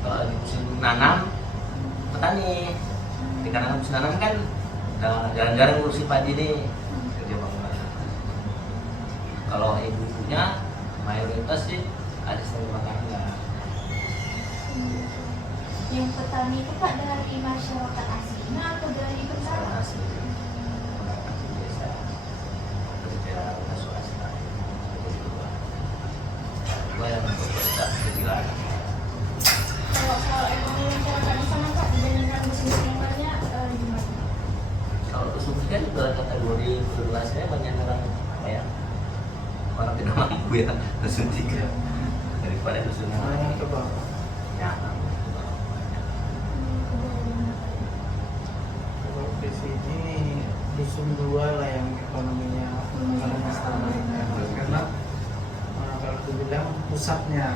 kalau lagi musim nanam petani. Karena musim nanam kan jarang-jarang ngurusin padi nih, kerja bangunan. Kalau ibu-ibunya mayoritas sih ada setengah rumah tangga. Yang petani itu Pak dari masyarakat aslinya atau dari Sekarang pendatang? asli pendatang di desa kerja udah swasta kerja di luar. Gua yang bekerja kecilan. Kalau soal ekonomi masyarakat di sana Pak, dibandingkan dusun-dusun yang lainnya gimana? Kalau dusun kan juga kategori keluasannya banyak orang apa ya, orang tidak mampu ya, dusun 3 daripada dusun yang lain. Nah, ke bawah. Ya, Kalau di sini dusun 2 lah yang ekonominya stabil, karena kalau dibilang pusatnya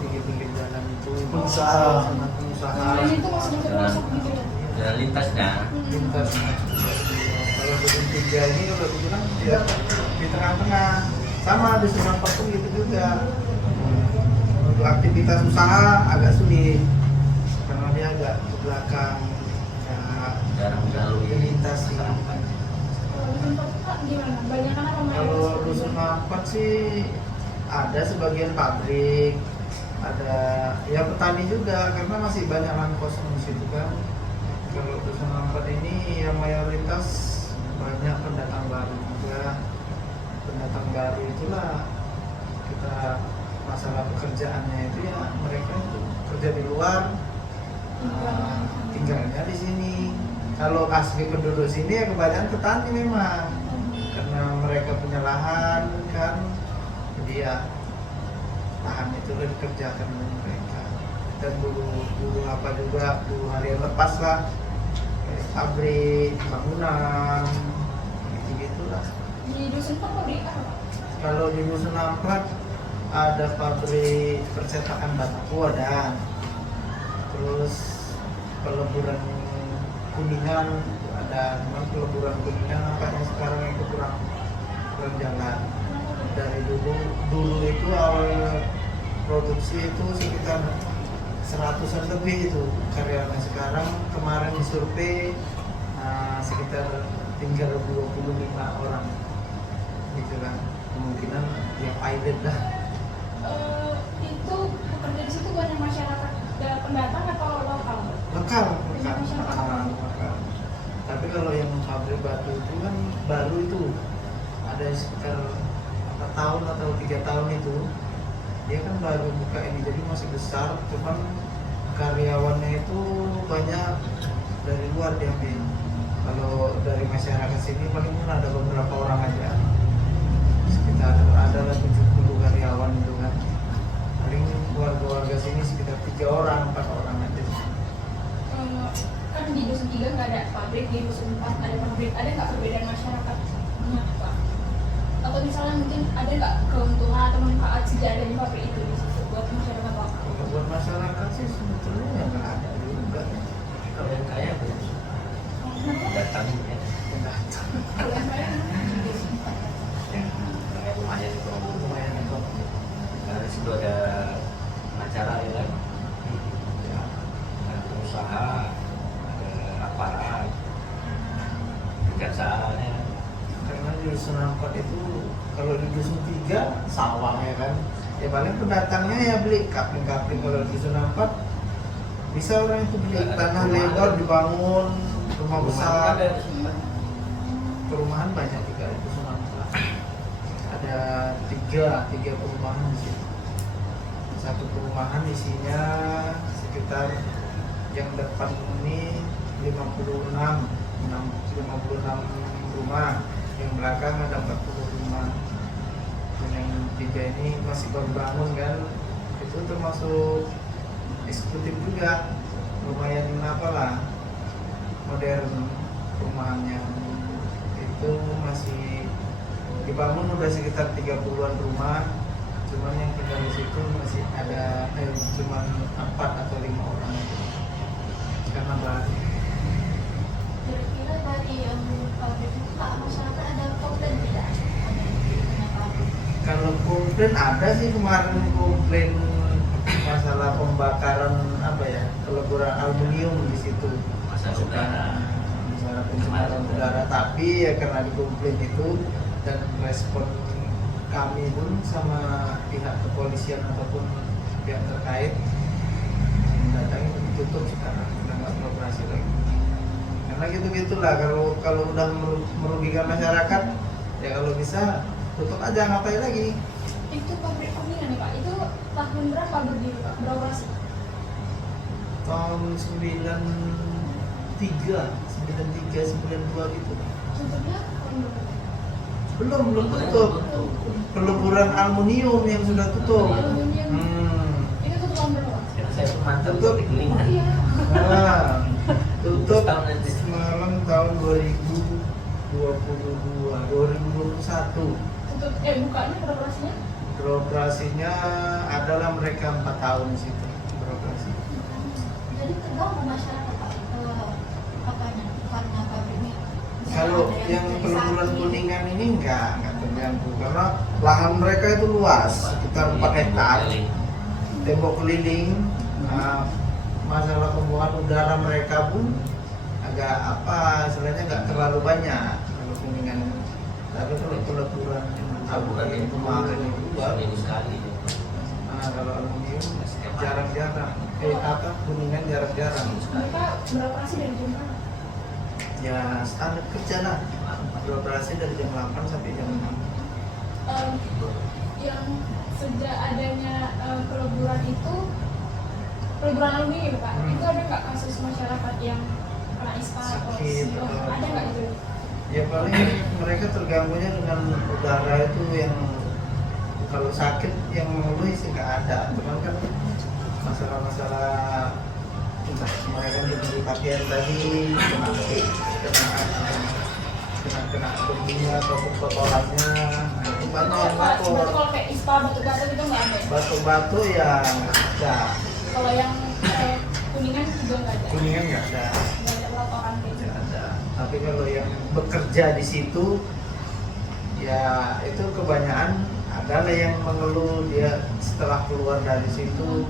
pinggir-pinggir jalan itu Pengusaha. sama pengusaha Ini tuh maksudnya termasuk gitu ya? jalan lintasnya lintas. Kalau dusun 3 ini kalau dibilang dia di tengah-tengah, sama dusun 4 pun gitu juga. Untuk aktivitas usaha agak sulit karena dia agak ke belakang ya, jarang melalui lintas sih. masyarakat. Kalau dusun 4 Pak gimana? Banyak kan apa Kalau dusun 4 sih ada sebagian pabrik, ada ya petani juga karena masih banyak lahan kosong di situ kan. Kalau dusun 4 ini yang mayoritas banyak pendatang baru juga. Pendatang baru itulah kita masalah pekerjaannya itu ya mereka itu kerja di luar, tinggalnya di sini. Kalau asli penduduk sini ya kebanyakan petani memang, karena mereka punya lahan kan, jadi ya lahan itu udah dikerjakan oleh mereka. Dan buruh apa juga, buruh harian lepas lah, kayak pabrik, bangunan, gitu-gitulah. di dusun 4 pabrik apa Pak? Kalau di dusun 4 ada pabrik percetakan batu ada, terus peleburan kuningan ada, cuman peleburan kuningan nampaknya sekarang itu kurang jalan. Dari dulu itu awal produksi itu sekitar 100-an lebih itu karyawan. Sekarang kemarin disurvei sekitar tinggal 25 orang gitu kan, kemungkinan ya pilot lah. Itu pekerja di situ banyak masyarakat pendatang atau lokal? Lokal. Masyarakat. Tapi kalau yang pabrik batu itu kan baru itu ada sekitar 4 tahun atau 3 tahun itu, dia kan baru buka ini jadi masih besar, cuman karyawannya itu banyak dari luar diambil. Kalau dari masyarakat sini paling pun ada beberapa orang aja, sekitar ada 70 karyawan itu kan. Paling warga sini sekitar 3 orang, 4 orang aja. Kan di dusun 3 nggak ada pabrik, di dusun 4 ada pabrik. Ada nggak perbedaan masyarakatnya Pak? Atau misalnya mungkin ada nggak keuntungan atau manfaat sejak adanya pabrik itu di situ buat masyarakat lokal? Kalau buat masyarakat sih sebetulnya nggak ada juga. Kalau yang kaya banyak datang ya, Kalau yang lain yang lumayan itu Lumayan itu. karena di situ ada acara ya kan, ya, ada pengusaha, ada aparat, kejaksaan ya. Karena di dusun 4 itu kalau di dusun 3 sawah ya kan, ya paling pendatangnya ya beli kapling-kapling. Kalau di dusun 4 bisa orang itu beli tanah lebar dibangun rumah besar. Ada di sini. Perumahan banyak juga di dusun 4. Ada tiga perumahan di sini. Satu perumahan isinya sekitar yang depan ini 56 rumah, yang belakang ada 40 rumah. Dan yang 3 ini masih baru bangun kan, itu termasuk eksekutif juga. lumayan apalah modern perumahannya. Itu masih dibangun udah sekitar 30-an rumah, cuman yang tinggal di situ masih ada cuman 4 atau 5 orang karena baru. Kira-kira dari yang pabrik itu Pak, masyarakat ada komplain tidak? Kalau komplain ada sih kemarin, komplain masalah pembakaran apa ya, peleburan aluminium di situ. Masalah udara. Masalah pencemaran udara, tapi ya karena dikomplain itu dan respon kami pun sama pihak kepolisian ataupun pihak terkait mendatangi itu ditutup sekarang, udah nggak beroperasi lagi. Karena gitu-gitulah, kalau udah merugikan masyarakat ya kalau bisa tutup aja, ngapain lagi. Itu pabrik kuningan nih Pak, itu tahun berapa berdiri Pak, beroperasi? Tahun 92 gitu. Tutupnya tahun berapa? Belum tutup. Peleburan aluminium yang sudah tutup. Aluminium. Itu tutup tahun berapa Pak? Karena saya tuh mantap Tutup. di Kuningan. Iya. Nah, tutup Tahun nanti. semalam tahun 2021. Tutup, bukanya beroperasinya? Beroperasinya adalah mereka 4 tahun di situ beroperasi. Jadi terganggu masyarakat Pak, apanya karena pabriknya. Misalnya Kalau ada yang jadi peleburan sakit. Kuningan ini enggak terganggu karena lahan mereka itu luas, sekitar 4 hektar, tembok keliling. Nah, masalah pembuangan udara mereka pun agak istilahnya nggak terlalu banyak kalau Kuningan. Tapi kalau peleburan Bukan yang kemarin itu baru. seminggu sekali. Nah, kalau aluminium jarang-jarang. Kuningan jarang-jarang. Mereka beroperasi dari jam berapa? Ya standar kerja lah. Beroperasi dari jam 8 sampai jam 6. Yang sejak adanya peleburan itu, peleburan aluminium Pak, itu ada nggak kasus masyarakat yang kena ispa atau Sakit, ada nggak itu? Ya paling mereka terganggunya dengan udara itu yang kalau sakit yang mengeluh sih nggak ada, cuman kan masalah-masalah entah mereka diberi pakaian tadi kena bentingnya ataupun kotorannya, nah, itu banyak yang Berarti lapor. kalau kayak ispa batu-batu itu nggak ada? Batu-batu ya nggak ada, Kalau yang kuningan juga nggak ada? Kuningan nggak ada. Nggak ada laporan kayak gitu? Tidak ada. Tapi kalau yang bekerja di situ, ya itu kebanyakan adalah yang mengeluh dia setelah keluar dari situ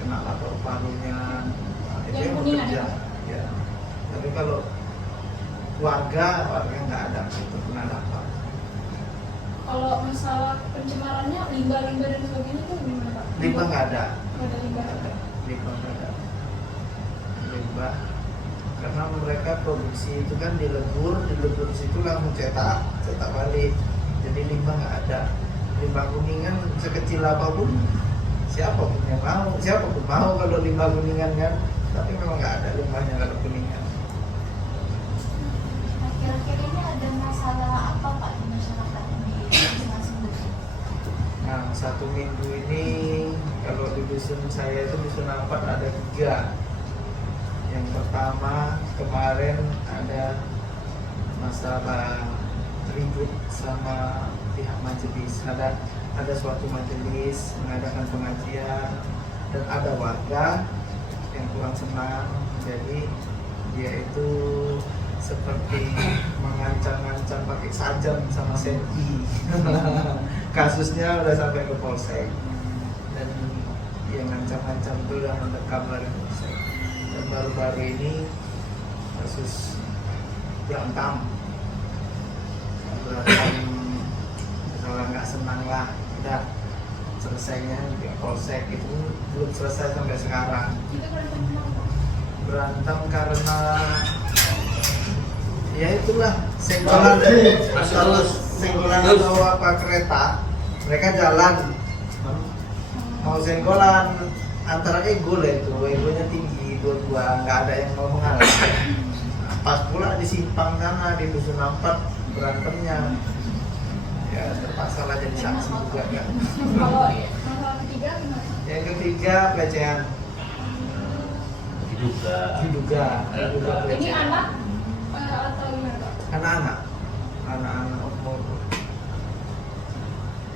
kena lapor parunya. Nah, itu Yang yang Kuningan bekerja. Ya. Tapi kalau warga nggak ada itu kena lapor. Kalau masalah pencemarannya, limbah-limbah dan sebagainya itu gimana Pak? Limbah nggak ada. Nggak ada limbah. Nggak ada. Limbah nggak ada. Limbah karena mereka produksi itu kan dilebur situ langsung cetak balik, jadi limbah nggak ada. Limbah Kuningan sekecil apapun siapa pun mau kalau limbah Kuningan kan, tapi memang nggak ada limbahnya kalau Kuningan. Nah, kira-kira ini ada masalah apa Pak di masyarakat di masing-masing dusun? Nah, 1 minggu ini kalau di dusun saya itu dusun 4 ada 3. Yang pertama kemarin ada masalah ribut sama pihak majelis, ada suatu majelis mengadakan pengajian dan ada warga yang kurang senang, jadi dia itu seperti mengancam-ancam pakai sajam sama senti. Kasusnya udah sampai ke polsek dan yang ngancam-ancam itu udah mendekam dari polsek. Dan baru-baru ini kasus berantem kalau nggak senang lah, udah selesainya di polsek itu belum selesai sampai sekarang. Itu berantem kenapa? Berantem karena ya itulah senggolan kalau senggolan atau apa kereta mereka jalan mau senggolan antara ego lah itu, egonya tinggi dua-dua, nggak ada yang mau mengalah. Nah, pas pula di simpang sana di dusun 4 berantemnya, ya terpaksa lah jadi saksi juga kan. Kalau masalah ketiga gimana? Yang ketiga pelecehan. diduga Ini pelecehan. anak atau gimana Pak? anak-anak umur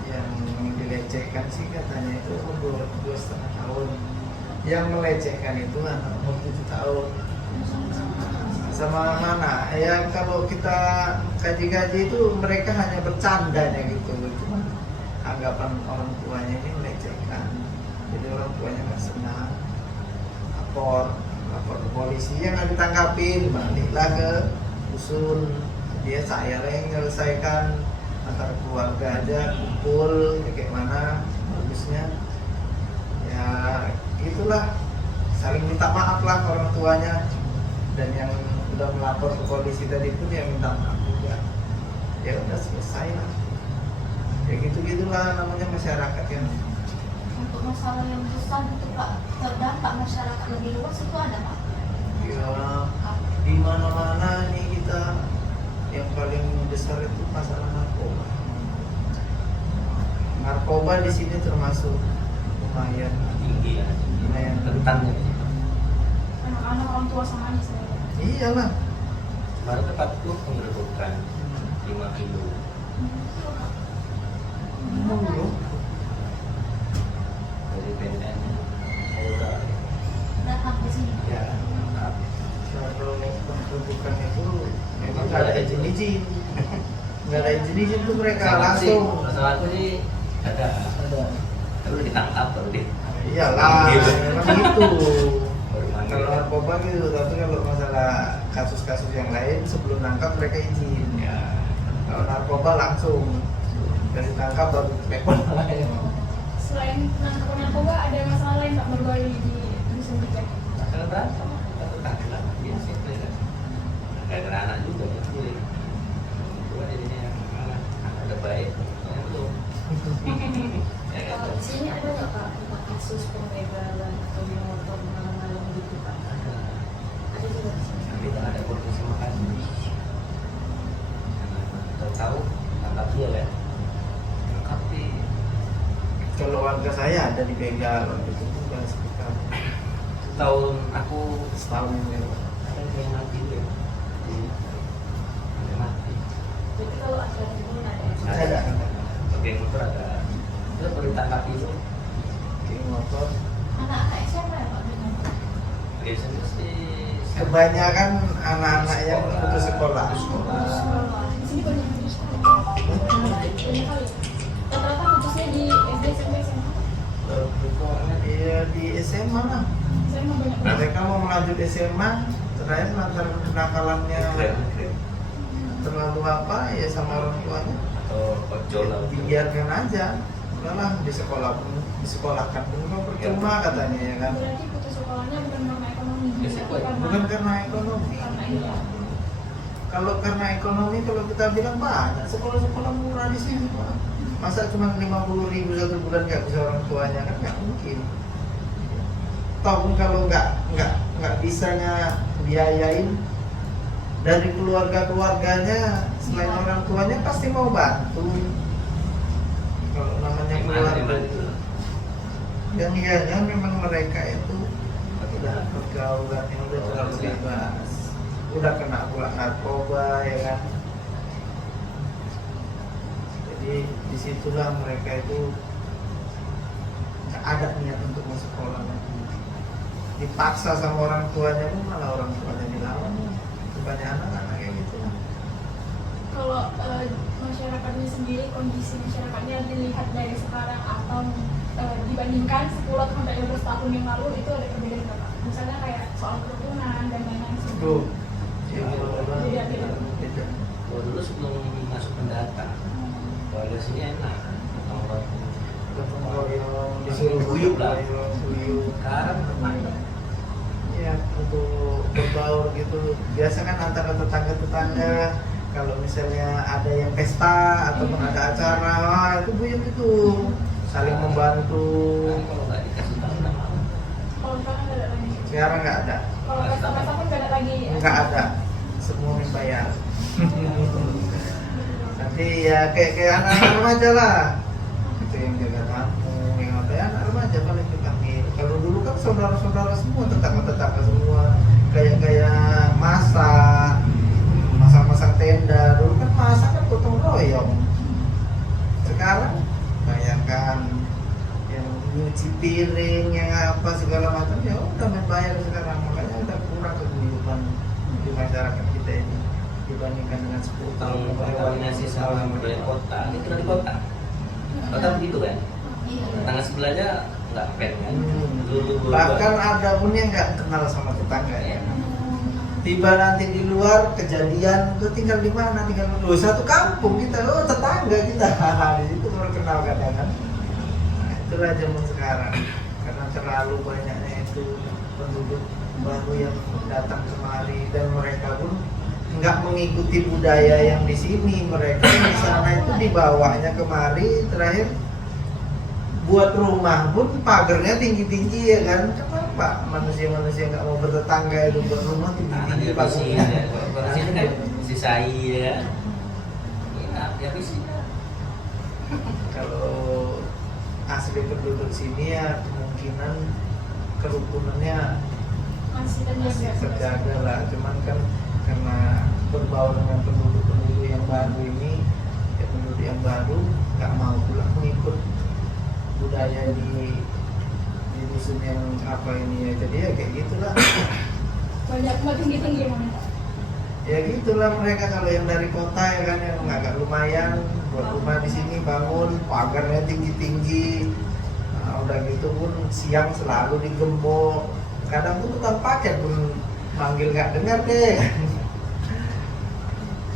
yang dilecehkan sih katanya itu umur 2,5 tahun, yang melecehkan itu anak umur 7 tahun. Sama mana ya, kalau kita kaji-kaji itu mereka hanya bercandanya gitu, cuma anggapan orang tuanya ini melecehkan, jadi orang tuanya nggak senang, lapor ke polisi, yang nggak ditanggapin baliklah ke dusun. Dia saya yang menyelesaikan antar keluarga aja, kumpul kayak mana bagusnya ya, gitulah, saling minta maaf lah orang tuanya, dan yang udah melapor ke polisi tadi pun ya minta maaf juga, ya udah selesai lah, ya gitu-gitulah namanya masyarakat yang Untuk masalah yang besar itu Pak, terdampak masyarakat lebih luas itu ada Pak? ya di mana-mana nih kita, yang paling besar itu masalah narkoba. Narkoba di sini termasuk lumayan tinggi ya, lumayan rentannya. Anak-anak orang tua sama aja sebenarnya. iyalah. Kemarin tempatku penggerbekan 5 kilo. Mulu. Dari BNN. Polda. Datang ke sini. Ya, kalau penggerbekan itu memang nggak ada izin-izin. Nggak ada izin-izin tuh mereka langsung. Masalahku sih ada. Lalu ditangkap baru deh. Iyalah, Gitu. memang gitu. Baru manggil. Kalau narkoba gitu, tapi kalau masalah kasus-kasus yang lain sebelum nangkap mereka izin. Ya. Kalau narkoba langsung dari tangkap baru telepon lain. Selain penangkapan narkoba ada masalah lain Pak baru-baru di dusun kita? Masalah berantem. Satu kali lah. Biasa itu ya. Kayak anak juga ya. Jadi, itu kan jadinya yang anak ada baik, yang belum. Ya kan? Kalau di sini ada nggak Pak tempat kasus pembegalan atau motor malam-malam gitu Pak? Ada. Ada juga di sini. Tapi tak ada korupsi makan. Tahu tangkap dia ya. Tapi Kalau warga saya ada di begal itu juga sekitar tahun aku setahun ini. ada yang mati deh. Ada mati. Jadi kalau ada pun ada. Ada. Tapi yang motor ada. Itu baru ditangkap itu. Di motor. Anak-anak SMA ya Pak dengan Biasanya sih Kebanyakan anak-anak yang putus sekolah. Di sini banyak putus sekolah. Banyak kali. Rata-rata putusnya di SD, SMP, SMA. Iya di SMA lah. Saya mau banyak. Mereka mau melanjut SMA, terakhir lantaran kenakalannya terlalu apa ya sama orang tuanya, atau ojol lah. dibiarkan aja. Udahlah di sekolah pun disekolahkan pun kok percuma katanya ya kan. Berarti putus sekolahnya bukan karena ekonomi, Resiko ya? Bukan karena ekonomi. karena ini ya. Kalau karena ekonomi, kalau kita bilang banyak sekolah-sekolah murah di sini Pak. Masa cuma 50.000 satu bulan nggak bisa orang tuanya, kan nggak mungkin. Toh pun kalau nggak bisanya biayain dari keluarganya, selain orang tuanya pasti mau bantu. Kalau namanya keluarga itu, yang ianya memang mereka itu udah pergaulan yang udah terlalu bebas, udah kena pula narkoba ya kan. Jadi disitulah mereka itu nggak ada niat untuk masuk sekolah lagi. Dipaksa sama orang tuanya pun malah orang tuanya dilawan. Kebanyakan anak-anak kayak gitu. Kalau masyarakatnya sendiri, kondisi masyarakatnya dilihat dari sekarang atau dibandingkan 10 sampai 15 tahun yang lalu, itu ada perbedaan nggak Pak? Misalnya kayak soal kerukunan dan lain-lain sebagainya. Tuh. Ya, Beda-beda. beda. Kalau dulu sebelum masuk pendatang, warga sini enak. Gotong royong, disuruh Guyup lah. guyup. Sekarang kemana? Ya untuk berbaur gitu. Biasa kan antara tetangga-tetangga, kalau misalnya ada yang pesta ataupun ada acara, wah itu guyup itu, saling membantu. Kan kalau nggak dikasih tahu nggak mau. Kalau sekarang nggak ada lagi. Sekarang nggak ada, Kalau pesta-pesta pun nggak ada lagi. nggak ada, semua membayar. Nanti ya kayak anak-anak remaja lah, itu yang jaga tamu, yang apa ya, anak remaja paling dipanggil. Kalau dulu kan saudara-saudara semua, tetangga-tetangga semua, piring, yang apa segala macam, ya udah main bayar sekarang. Makanya udah kurang keguyuban di masyarakat kita ini dibandingkan dengan 10 tahun Kalau kontaminasi sama budaya kota, itu dari kota. Kota begitu kan? Iya. Tetangga sebelahnya nggak pen kan? Bahkan ada pun yang nggak kenal sama tetangga ya. Tiba nanti di luar kejadian, tuh tinggal di mana, tinggal di luar satu kampung kita, lo tetangga kita, di situ baru kenal kadang kan. Nah, itulah zaman sekarang, karena terlalu banyaknya itu penduduk baru yang datang kemari dan mereka pun nggak mengikuti budaya yang di sini. Mereka di sana itu dibawanya kemari, terakhir buat rumah pun pagarnya tinggi-tinggi ya kan. Kenapa manusia-manusia nggak mau bertetangga itu buat rumah tinggi-tinggi pagarnya? Sini kan si saya, enak dia sih. Kalau asli penduduk sini ya kemungkinan kerukunannya Masih masih terjaga. terjaga lah. Cuman kan karena berbaur dengan penduduk-penduduk yang baru ini, ya penduduk yang baru nggak mau pula mengikut budaya di dusun yang apa ini ya, jadi ya kayak gitulah. Banyak rumah tinggi-tinggi mana? Ya gitulah mereka kalau yang dari kota ya kan, yang agak lumayan buat rumah di sini, bangun pagarnya tinggi-tinggi. Nah, udah gitu pun siang selalu digembok, kadang tuh tukang paket pun manggil nggak dengar deh.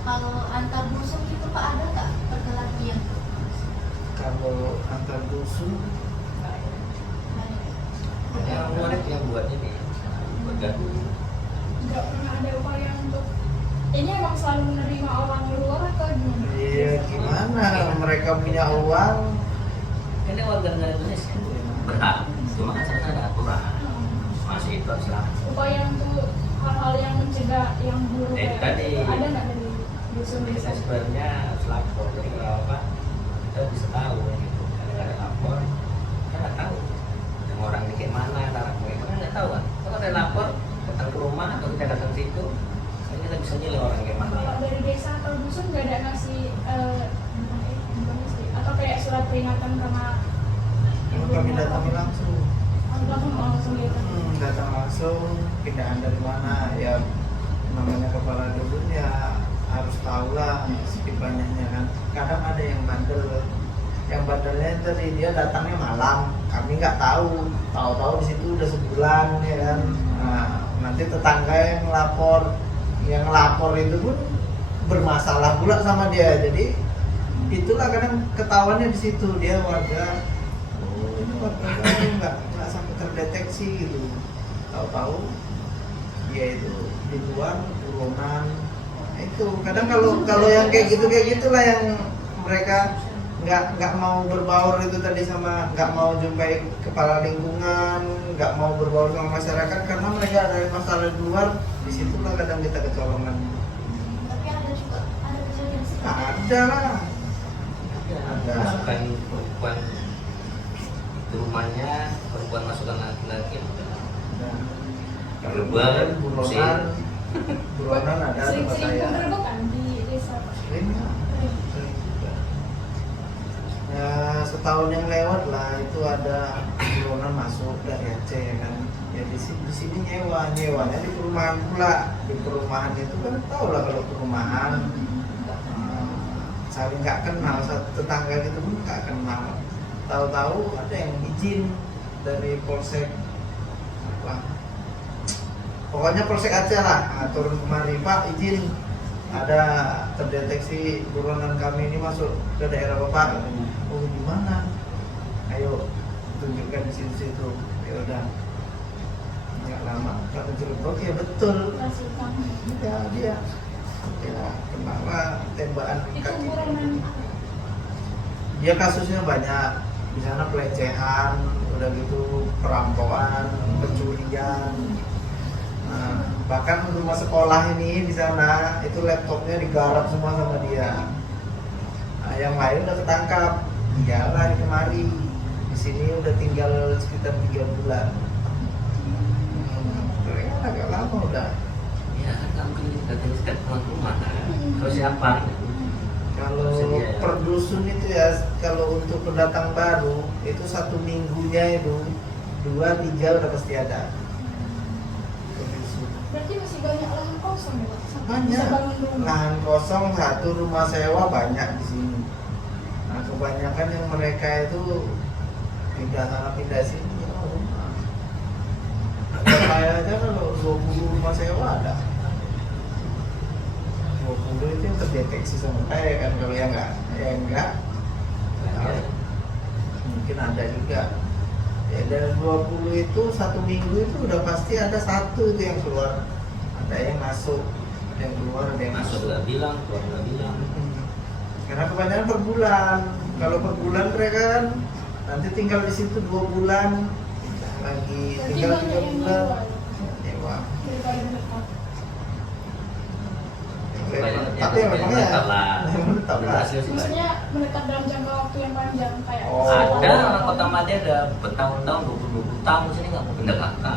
Kalau antar musuh gitu Pak, ada nggak perkelahian? Kalau antar dusun Yang murid yang buat ini, buat gaduh. Nggak pernah ada upaya untuk ini emang selalu menerima orang luar atau gimana? iya gimana, mereka punya uang. Ini warga negara Indonesia berhak, cuma kan sana ada aturan. Masih itu haruslah. Upaya untuk hal-hal yang mencegah yang buruk kayak Tadi gitu, ada nggak dari dusun kita desa? sebenarnya harus lapor. Jadi kalau apa kita bisa tahu gitu. Kalau nggak ada lapor, kita nggak tahu. Yang orang di kayak mana, cara kayak mana nggak tahu kan. Kalau ada lapor, datang ke rumah atau kita datang ke situ, kan kita bisa nilai orang kayak mana. Kalau dari desa atau dusun nggak ada ngasih gimana sih? Atau kayak surat peringatan karena Kami datangi langsung. langsung gitu. Datang langsung, pindahan dari mana ya, namanya kepala dusun ya harus tahu lah sedikit banyaknya kan. Kadang ada yang bandelnya tadi dia datangnya malam, kami nggak tahu, tahu-tahu di situ udah sebulan ya kan. Nah, nanti tetangga yang lapor itu pun bermasalah pula sama dia, jadi itulah kadang ketahuannya di situ dia warga. Oh, ini warga baru, nggak sampai terdeteksi gitu. Tahu-tahu dia itu di luar buronan. Nah, itu kadang kalau yang kayak gitulah yang mereka nggak mau berbaur itu tadi, sama nggak mau jumpai kepala lingkungan, nggak mau berbaur sama masyarakat karena mereka ada masalah di luar. Disitulah kadang kita kecolongan. Tapi ada juga ada kejadian seperti itu. Ada lah. Ada. Masukkan perempuan ke rumahnya, perempuan masukkan laki-laki. Nah, kalau Lebar, buronan ada tempat Sering-sering saya. penggerbekan di desa Pak. Sering lah. Sering juga. Ya setahun yang lewat lah itu ada buronan masuk dari Aceh ya kan. Ya di sini nyewanya di perumahan pula. Di perumahan itu kan tau lah kalau perumahan saling nggak kenal, satu tetangga gitu pun nggak kenal. Tahu-tahu ada yang izin dari polsek apa, pokoknya polsek Aceh lah. Nah, turun kemari, Pak izin ada terdeteksi buronan kami ini masuk ke daerah Bapak. Oh gimana? Ayo tunjukkan di situ. Ya udah, nggak lama kata jeruk, oke betul. Ya dia ya kenapa tembakan Itu kaki. buronan Dia kasusnya banyak di sana, pelecehan, udah gitu perampokan, pencurian. Nah, bahkan rumah sekolah ini di sana itu laptopnya digarap semua sama dia. Nah, yang lain udah ketangkap, dia lari kemari. Di sini udah tinggal sekitar 3 bulan. Agak lama udah. Ya kan mungkin kita datang ke rumah kan. Terus siapa? Kalau Sedia ya. per dusun itu ya, kalau untuk pendatang baru itu 1 minggunya itu 2-3 udah pasti ada. Per dusun. Berarti masih banyak lahan kosong ya Pak? Sampai Banyak bisa bangun rumah. lahan kosong, 1 rumah sewa banyak di sini. Nah kebanyakan yang mereka itu pindah sana pindah sini ya rumah. Saya aja kalau 20 rumah sewa ada. 20 itu yang terdeteksi sama saya kan, kalau yang enggak Banyak. mungkin ada juga. Ya dari 20 itu 1 minggu itu udah pasti ada 1 itu yang keluar, ada yang masuk, ada yang keluar, ada yang Masuk masuk. nggak bilang, keluar nggak bilang. Karena kebanyakan per bulan. Kalau per bulan mereka kan nanti tinggal di situ 2 bulan, lagi Berarti tinggal 3 banyak yang bulan. nyewa ya? Nyewa. Daripada menetap. Tapi memang ya, menetap lah. menetap lah. Berhasil sih banyak. Maksudnya menetap dalam jangka waktu yang panjang kayak Oh. Ada orang Kota Madya ada bertahun-tahun, 20 tahun sini nggak mau pindah kakak.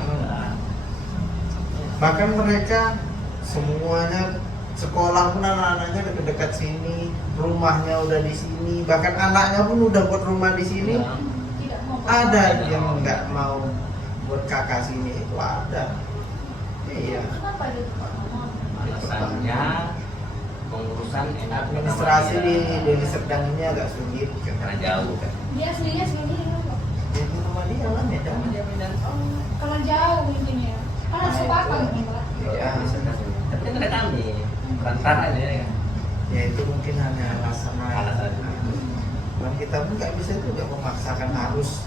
Bahkan mereka semuanya sekolah pun anak-anaknya dekat-dekat sini, rumahnya udah di sini, bahkan anaknya pun udah buat rumah di sini. Ya. tidak mau Ada yang nggak mau buat kakak sini, itu ada. Iya. kenapa ada tuh Pak? Alasannya pengurusan enak Administrasi di Deli Serdang ini agak sulit karena jauh kan. Dia aslinya sendiri Pak. Jadi rumah dia lah Medan. Oh, karena jauh mungkin ya. Kan harus ke Papang nih Pak. Ya, Tapi kan ada kami perantaraan ya. Kan? ya itu mungkin hanya alasan. Alasan. Dan kita pun nggak bisa juga memaksakan harus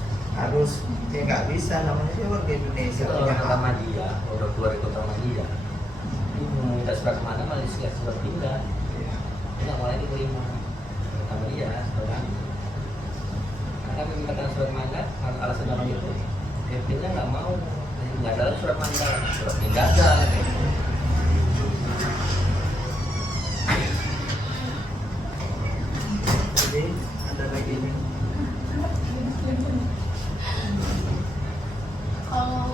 ya nggak bisa, namanya dia warga Indonesia. Kalau punya orang Kota hak. Madya, udah keluar dari Kota Madya, dia mau minta surat kemana malah dikasih surat pindah. Iya. Dia nggak mau lagi terima Kota Madya, sekarang. Karena kami minta surat mangga, alasan orang itu, dia pindah nggak mau, nggak ada surat mangga, surat pindah ada. Jadi ada lagi nih. Kalau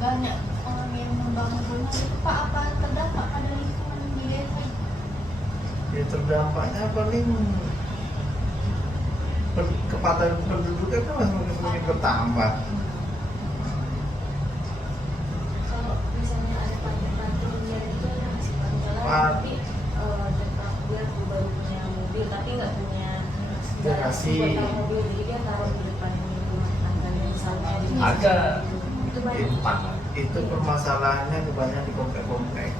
banyak orang yang membangun rumah itu Pak, apa terdampak pada lingkungan di desa? Ya terdampaknya paling kepatuhan penduduknya kan semakin bertambah. Kalau misalnya ada parkir itu ada masih jalan, Pak. tapi tetap dia baru punya mobil tapi nggak punya Garasi. buat taruh mobil, jadi dia taruh di depan rumah tangganya misalnya di Ada. itu banyak. Numpang. Itu permasalahannya kebanyakan di komplek-komplek.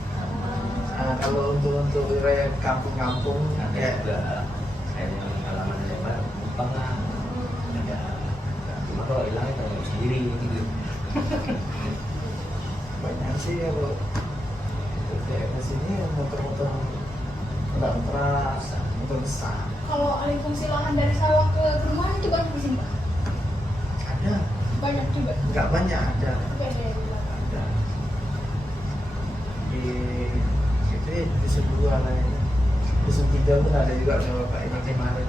Nah, kalau untuk wilayah kampung-kampung Ada ya juga kayak yang halaman lebar, numpang lah. Ada. Cuma kalau hilang itu harus sendiri gitu. banyak sih kalau kayak ke sini motor-motor truk, motor besar. Kalau alih fungsi lahan dari sawah ke perumahan itu banyak di sini Pak. Ada, Banyak juga. nggak banyak ada. Beda ya di belakang. Ada. Di itu ya dusun 2 lah ya. Dusun 3 pun ada juga sama bapak ini kemarin.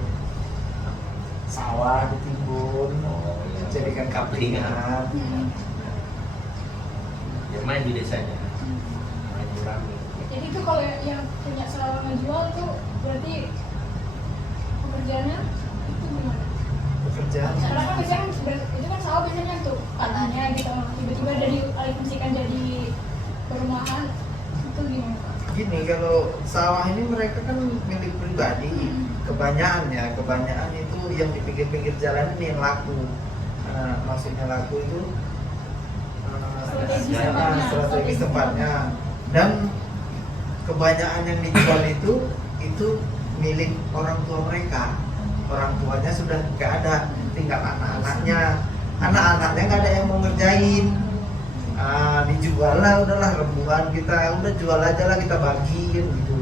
Sawah ditimbun, Oh, iya. jadikan kaplingan. Biar main di desanya. Main rame. Jadi itu kalau yang punya sawah ngejual tuh berarti pekerjaannya itu gimana? Pekerjaan Karena kan biasanya kan itu kan sawah biasanya tuh tanahnya gitu, tiba-tiba dari alih fungsikan jadi perumahan itu gimana Pak? gini, kalau sawah ini mereka kan milik pribadi, kebanyakan itu yang di pinggir-pinggir jalan ini yang laku. Maksudnya laku itu Strategis tempatnya. strategis tempatnya, dan kebanyakan yang dijual itu milik orang tua mereka. Orang tuanya sudah nggak ada, tinggal anak-anaknya nggak ada yang mau ngerjain. Dijual lah, udahlah rembulan kita udah jual aja lah, kita bagiin gitu.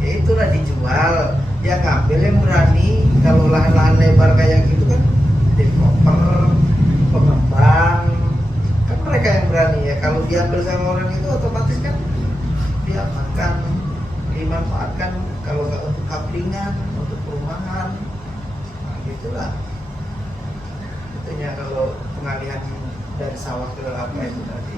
Ya itulah dijual, ya ngambil yang berani. Kalau lahan-lahan lebar kayak gitu kan developer, pengembang, kan mereka yang berani ya. Kalau diambil sama orang itu otomatis kan dia akan dimanfaatkan, kalau nggak untuk kaplingan, untuk perumahan, nah gitulah. Itunya kalau pengalihan dari sawah ke apa itu tadi.